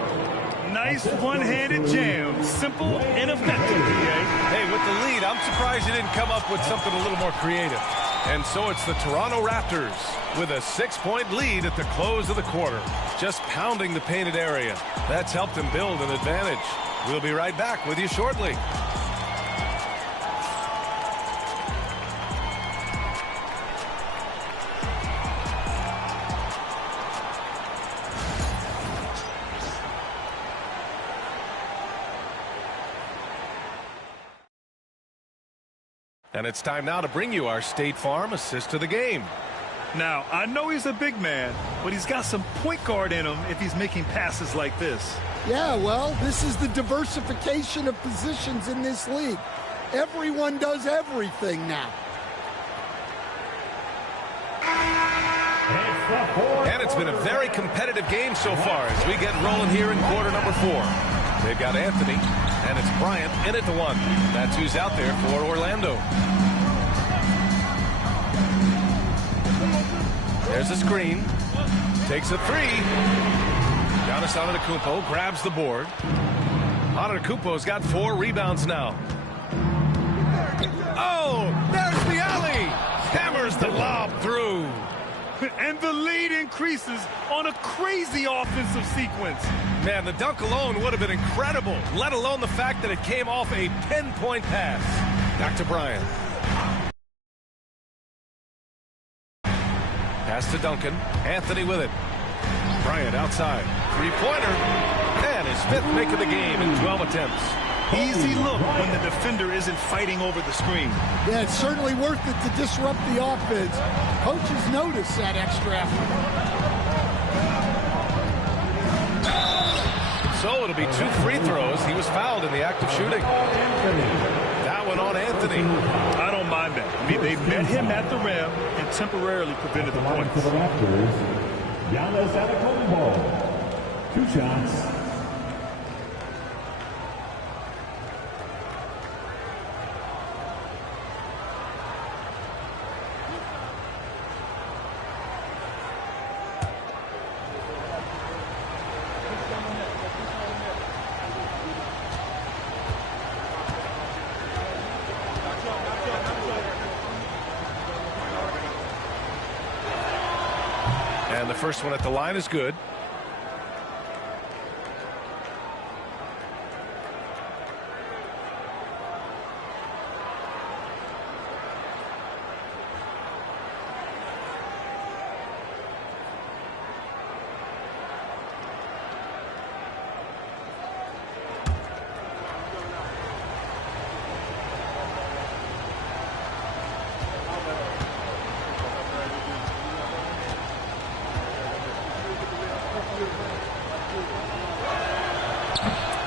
Nice one-handed jam. Simple and effective, DA. Hey, with the lead, I'm surprised you didn't come up with something a little more creative. And so it's the Toronto Raptors with a 6-point lead at the close of the quarter. Just pounding the painted area. That's helped them build an advantage. We'll be right back with you shortly. And it's time now to bring you our State Farm assist to the game. Now, I know he's a big man, but he's got some point guard in him if he's making passes like this. Yeah, well, this is the diversification of positions in this league. Everyone does everything now. And it's been a very competitive game so far as we get rolling here in quarter number 4. They've got Anthony, and it's Bryant in at the 1. That's who's out there for Orlando. There's a screen. Takes a 3. Giannis Antetokounmpo grabs the board. Antetokounmpo's got 4 rebounds now. Oh, there's the alley. Hammers the lob through. And the lead increases on a crazy offensive sequence. Man, the dunk alone would have been incredible, let alone the fact that it came off a 10-point pass. Back to Bryant. Pass to Duncan. Anthony with it. Bryant outside. Three-pointer. And his 5th make of the game in 12 attempts. Easy look when the defender isn't fighting over the screen. Yeah, it's certainly worth it to disrupt the offense. Coaches notice that extra effort. So it'll be 2 free throws. He was fouled in the act of shooting. That one on Anthony. I don't mind that. I mean, they met him at the rim and temporarily prevented the points. For the Raptors, Giannis Antetokounmpo. 2 shots. And the first one at the line is good.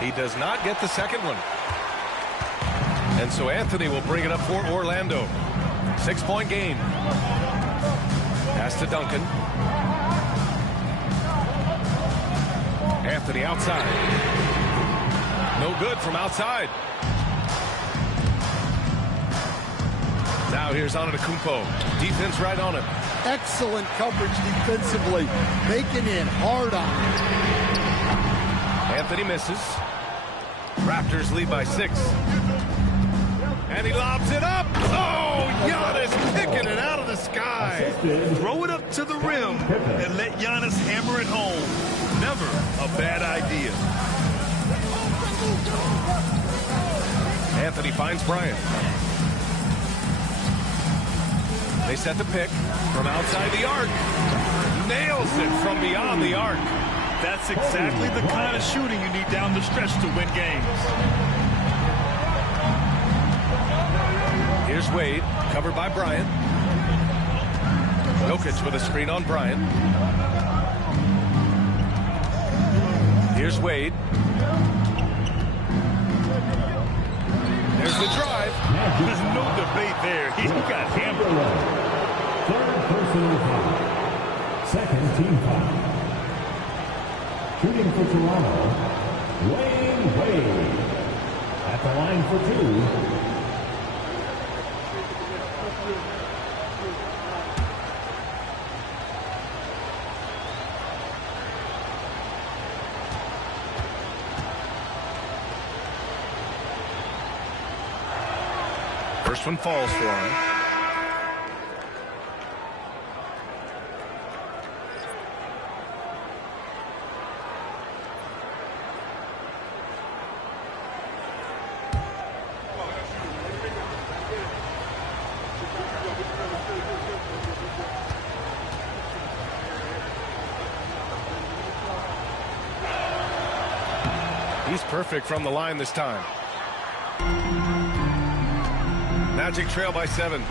He does not get the second one. And so Anthony will bring it up for Orlando. 6-point game. Pass to Duncan. Anthony outside. No good from outside. Now here's Antetokounmpo. Defense right on him. Excellent coverage defensively. Making it hard on him. Anthony misses. Raptors lead by 6. And he lobs it up. Oh, Giannis kicking it out of the sky. Throw it up to the rim and let Giannis hammer it home. Never a bad idea. Anthony finds Bryant. They set the pick from outside the arc. Nails it from beyond the arc. That's exactly the kind of shooting you need down the stretch to win games. Here's Wade, covered by Bryant. Jokic with a screen on Bryant. Here's Wade. There's the drive. There's no debate there. He got hammered. Third personal foul. Second team foul. Shooting for Toronto, Wade. At the line for 2. First one falls for him. He's perfect from the line this time. Magic trail by 7.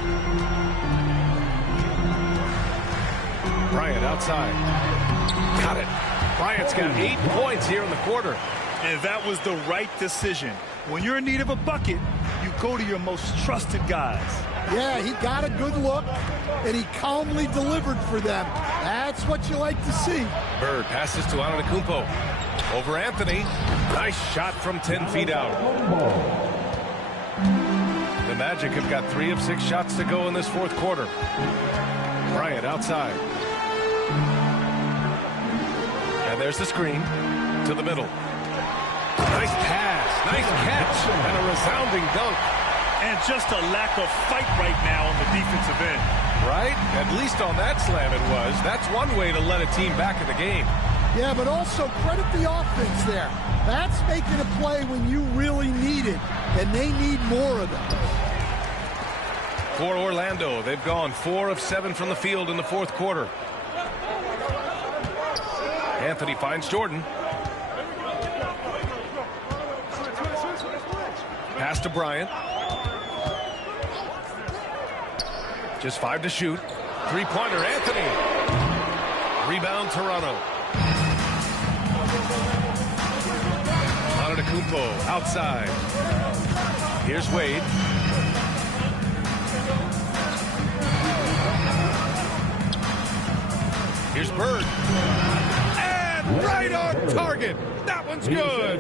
Bryant outside. Got it. Bryant's got 8 points here in the quarter. And that was the right decision. When you're in need of a bucket, you go to your most trusted guys. Yeah, he got a good look, and he calmly delivered for them. That's what you like to see. Bird passes to Antetokounmpo. Over Anthony. Nice shot from 10 feet out. The Magic have got 3 of 6 shots to go in this fourth quarter. Bryant outside. And there's the screen to the middle. Nice pass, nice catch, and a resounding dunk. And just a lack of fight right now on the defensive end. Right? At least on that slam it was. That's one way to let a team back in the game. Yeah, but also credit the offense there. That's making a play when you really need it, and they need more of them. For Orlando, they've gone 4 of 7 from the field in the fourth quarter. Anthony finds Jordan. Pass to Bryant. Just 5 to shoot. 3-pointer, Anthony. Rebound, Toronto. Antetokounmpo outside. Here's Wade. Here's Bird. And right on target. That one's good.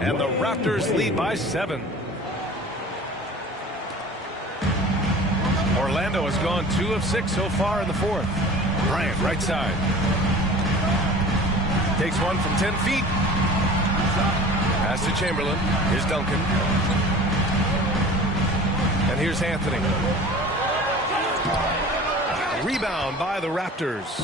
And the Raptors lead by 7. Orlando has gone 2 of 6 so far in the fourth. Bryant, right side. Takes one from 10 feet. Pass to Chamberlain. Here's Duncan. And here's Anthony. Rebound by the Raptors.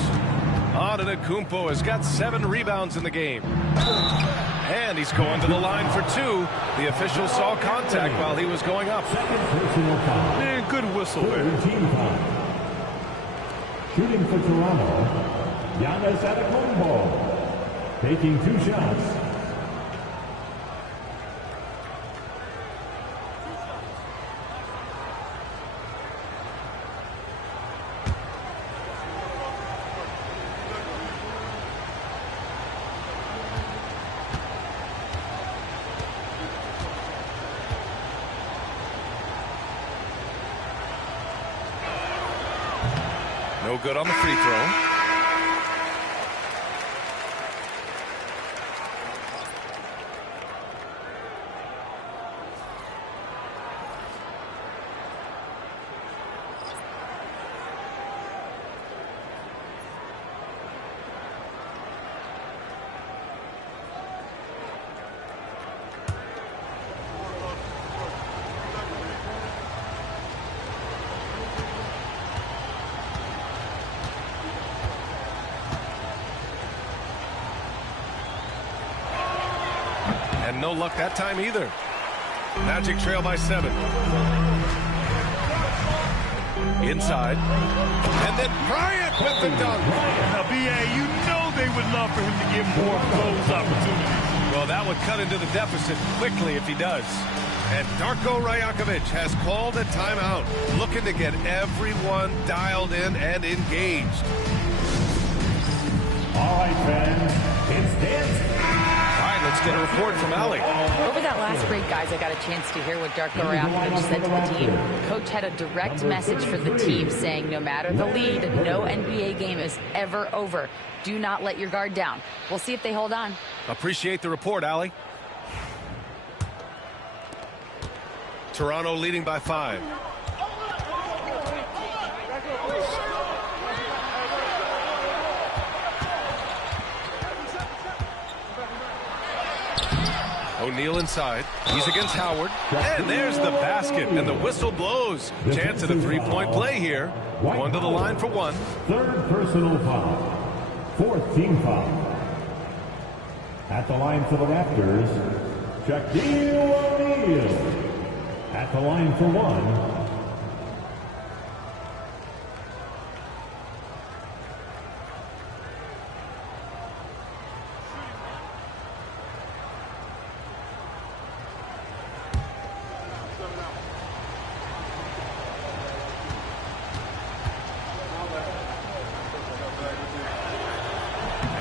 Antetokounmpo has got 7 rebounds in the game. And he's going to the line for 2. The official saw contact while he was going up. Man, good whistle there. Shooting for Toronto, Giannis Antetokounmpo. Taking 2 shots. No good on the free throw. And no luck that time either. Magic trail by 7. Inside. And then Bryant with the dunk. Now, B.A., you know they would love for him to get more of those opportunities. Well, that would cut into the deficit quickly if he does. And Darko Rajakovic has called a timeout, looking to get everyone dialed in and engaged. All right, fans, it's dance. All right, let's get a report from Allie. Over that last break, guys, I got a chance to hear what Darko Rajakovic said to the team. Coach had a direct message for the team saying no matter the lead, no NBA game is ever over. Do not let your guard down. We'll see if they hold on. Appreciate the report, Allie. Toronto leading by 5. O'Neal inside. He's against Howard. And there's the basket. And the whistle blows. Chance at a three-point play here. Going to the line for 1. Third personal foul. Fourth team foul. At the line for the Raptors, Shaquille O'Neal. At the line for 1.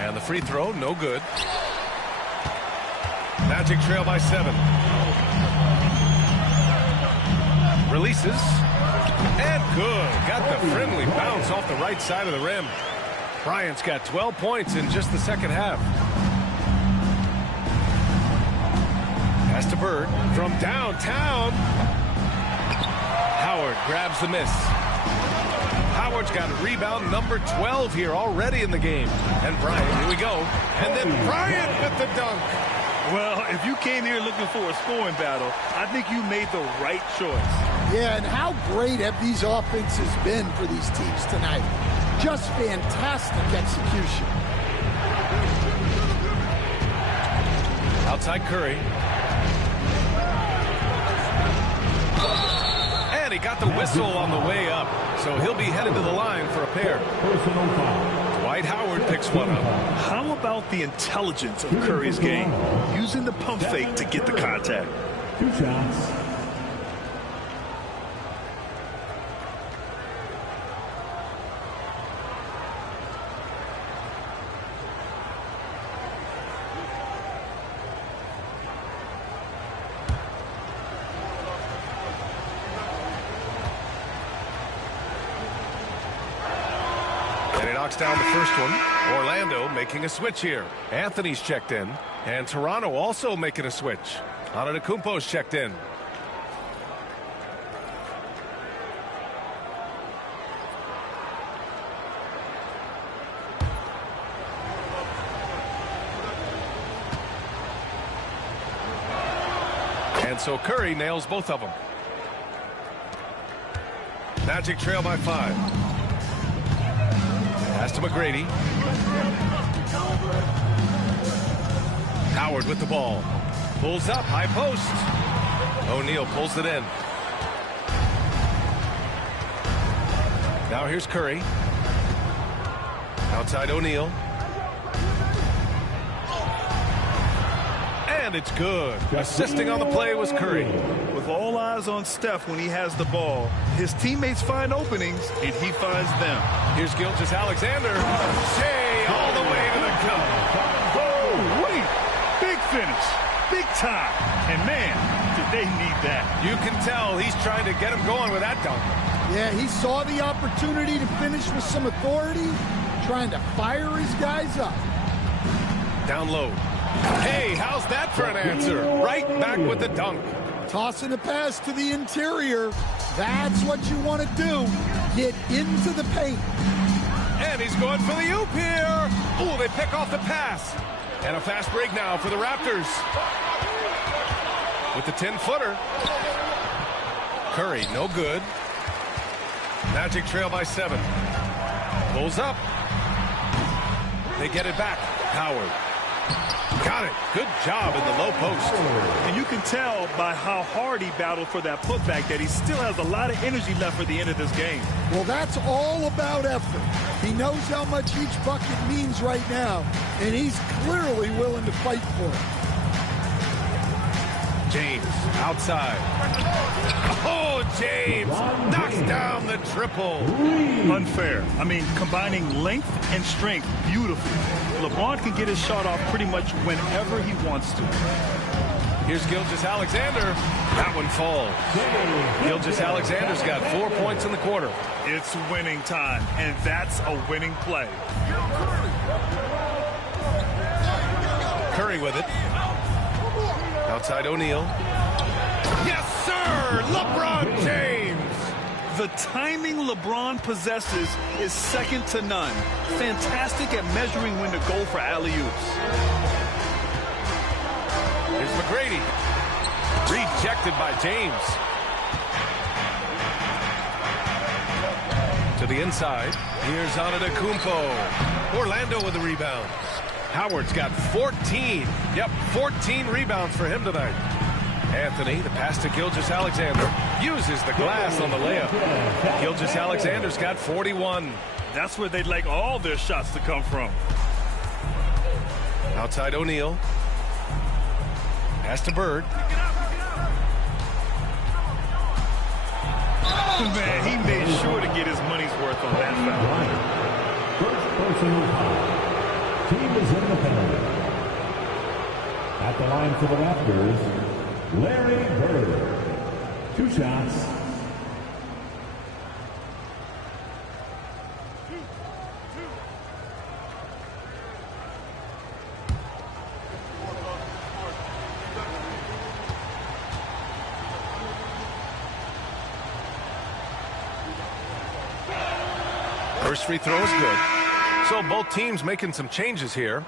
And the free throw, no good. Magic trail by 7. Releases. And good. Got the friendly bounce off the right side of the rim. Bryant's got 12 points in just the second half. Pass to Bird from downtown. Howard grabs the miss. Howard's got a rebound number 12 here already in the game. And Bryant, here we go. And then Bryant with the dunk. Well, if you came here looking for a scoring battle, I think you made the right choice. Yeah, and how great have these offenses been for these teams tonight? Just fantastic execution. Outside Curry. And he got the whistle on the way up. So he'll be headed to the line for a pair. Personal foul. Dwight Howard picks one up. How about the intelligence of Curry's game? Using the pump fake to get the contact. 2 shots. Down the first one. Orlando making a switch here. Anthony's checked in. And Toronto also making a switch. Antetokounmpo's checked in. And so Curry nails both of them. Magic trail by 5. Pass to McGrady. Howard with the ball. Pulls up, high post. O'Neal pulls it in. Now here's Curry. Outside O'Neal. And it's good. Assisting on the play was Curry. With all eyes on Steph when he has the ball, his teammates find openings, and he finds them. Here's Gilgeous-Alexander. Shea all the way to the cup. Oh, wait. Big finish. Big time. And, man, did they need that. You can tell he's trying to get him going with that dunk. Yeah, he saw the opportunity to finish with some authority, trying to fire his guys up. Down low. Hey, how's that for an answer? Right back with the dunk. Tossing a pass to the interior. That's what you want to do. Get into the paint. And he's going for the oop here. Oh, they pick off the pass. And a fast break now for the Raptors. With the 10-footer. Curry, no good. Magic trail by 7. Pulls up. They get it back. Howard. Got it. Good job in the low post. And you can tell by how hard he battled for that putback that he still has a lot of energy left for the end of this game. Well, that's all about effort. He knows how much each bucket means right now, and he's clearly willing to fight for it. James outside. Oh, James knocks down the triple. Unfair. I mean, combining length and strength beautifully. LeBron can get his shot off pretty much whenever he wants to. Here's Gilgeous-Alexander. That one falls. Gilgeous-Alexander's got 4 points in the quarter. It's winning time, and that's a winning play. Curry with it. Outside O'Neal. Yes, sir! LeBron James! The timing LeBron possesses is second to none. Fantastic at measuring when to go for alley-oops. Here's McGrady. Rejected by James. To the inside. Here's Antetokounmpo. Orlando with the rebound. Howard's got 14. Yep, 14 rebounds for him tonight. Anthony, the pass to Gilgeous-Alexander. Uses the glass on the layup. Gilgeous-Alexander's got 41. That's where they'd like all their shots to come from. Outside O'Neal. Pass to Bird. Man, he made sure to get his money's worth on that foul. First personal foul. Team is in the penalty. At the line for the Raptors, Larry Bird. 2 shots. First free throw is good. So both teams making some changes here.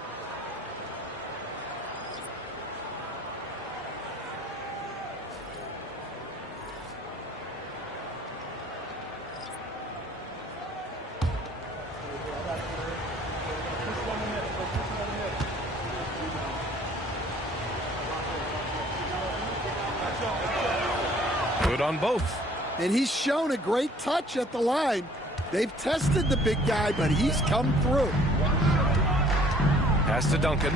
Good on both. And he's shown a great touch at the line. They've tested the big guy, but he's come through. Pass to Duncan.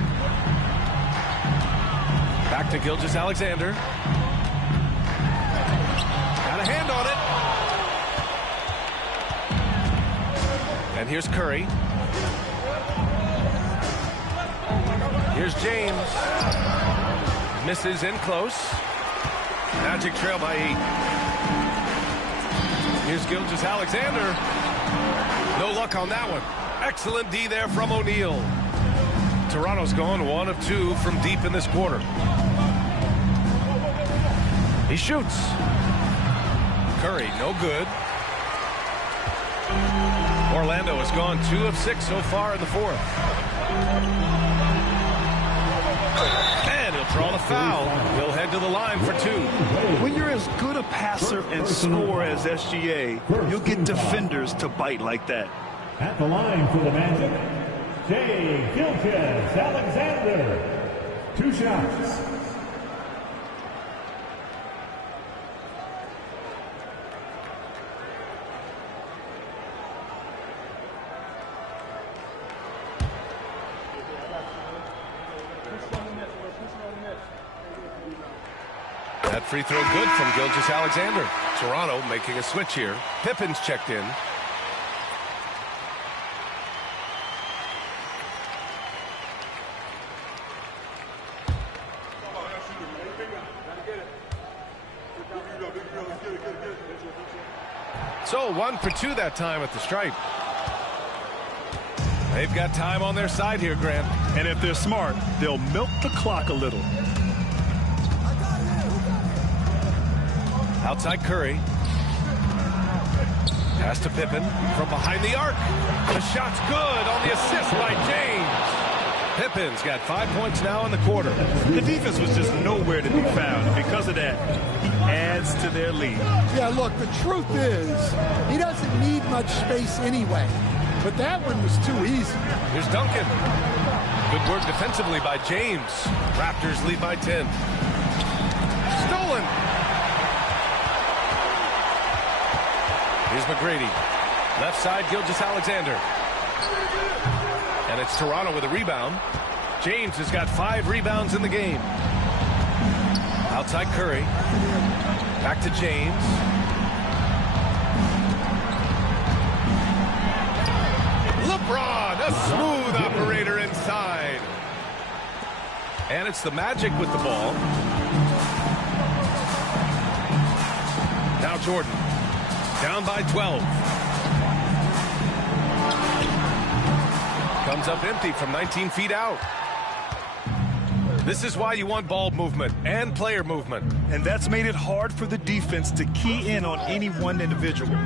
Back to Gilgeous-Alexander. Got a hand on it. And here's Curry. Here's James. Misses in close. Magic trail by 8. Here's Gilgeous-Alexander. No luck on that one. Excellent D there from O'Neal. Toronto's gone 1 of 2 from deep in this quarter. He shoots. Curry, no good. Orlando has gone 2 of 6 so far in the fourth. And he'll draw the foul. He'll head to the line for 2. When you're as good a passer and scorer as SGA, you'll get defenders to bite like that. At the line for the Magic, Shai Gilgeous-Alexander. 2 shots. That free throw good from Gilgeous-Alexander. Toronto making a switch here. Pippen's checked in. So 1 for 2 that time at the stripe. They've got time on their side here, Grant. And if they're smart, they'll milk the clock a little. Outside Curry. Pass to Pippen from behind the arc. The shot's good on the assist by James. Pippen's got 5 points now in the quarter. The defense was just nowhere to be found. And because of that, he adds to their lead. Yeah, look, the truth is, he doesn't need much space anyway. But that one was too easy. Here's Duncan. Good work defensively by James. Raptors lead by 10. Stolen. Here's McGrady. Left side, Gilgeous-Alexander. And it's Toronto with a rebound. James has got 5 rebounds in the game. Outside Curry. Back to James. LeBron, a smooth operator inside. And it's the Magic with the ball. Now Jordan. Down by 12. Comes up empty from 19 feet out. This is why you want ball movement and player movement. And that's made it hard for the defense to key in on any one individual.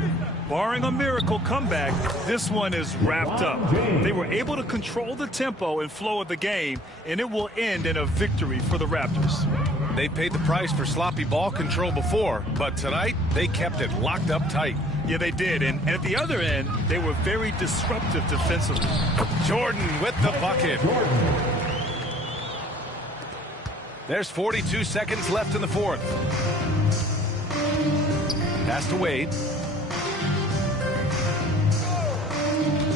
Barring a miracle comeback, this one is wrapped up. They were able to control the tempo and flow of the game, and it will end in a victory for the Raptors. They paid the price for sloppy ball control before, but tonight they kept it locked up tight. Yeah, they did. And at the other end, they were very disruptive defensively. Jordan with the bucket. There's 42 seconds left in the fourth. Pass to Wade.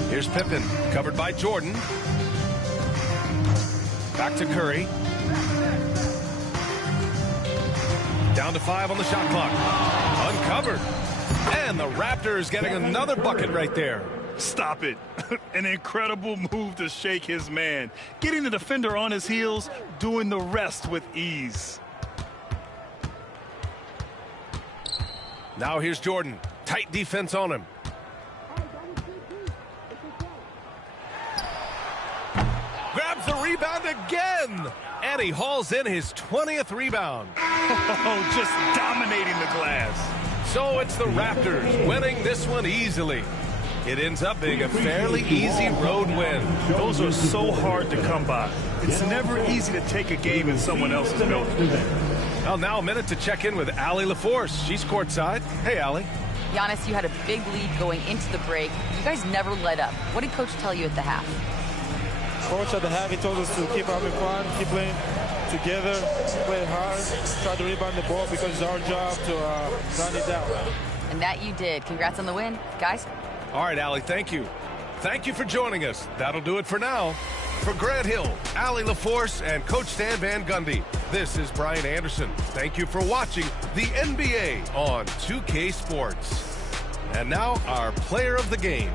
Here's Pippen, covered by Jordan. Back to Curry. Down to 5 on the shot clock. Uncovered. And the Raptors getting another bucket right there. Stop it. An incredible move to shake his man. Getting the defender on his heels, doing the rest with ease. Now here's Jordan. Tight defense on him. Grabs the rebound again. And he hauls in his 20th rebound. Oh, just dominating the glass. So it's the Raptors winning this one easily. It ends up being a fairly easy road win. Those are so hard to come by. It's never easy to take a game in someone else's building. Well, now a minute to check in with Allie LaForce. She's courtside. Hey, Allie. Giannis, you had a big lead going into the break. You guys never let up. What did Coach tell you at the half? Coach at the half, he told us to keep having fun, keep playing together, play hard, try to rebound the ball because it's our job to run it down. And that you did. Congrats on the win, guys. All right, Allie, thank you. Thank you for joining us. That'll do it for now. For Grant Hill, Allie LaForce, and Coach Stan Van Gundy, this is Brian Anderson. Thank you for watching the NBA on 2K Sports. And now our player of the game.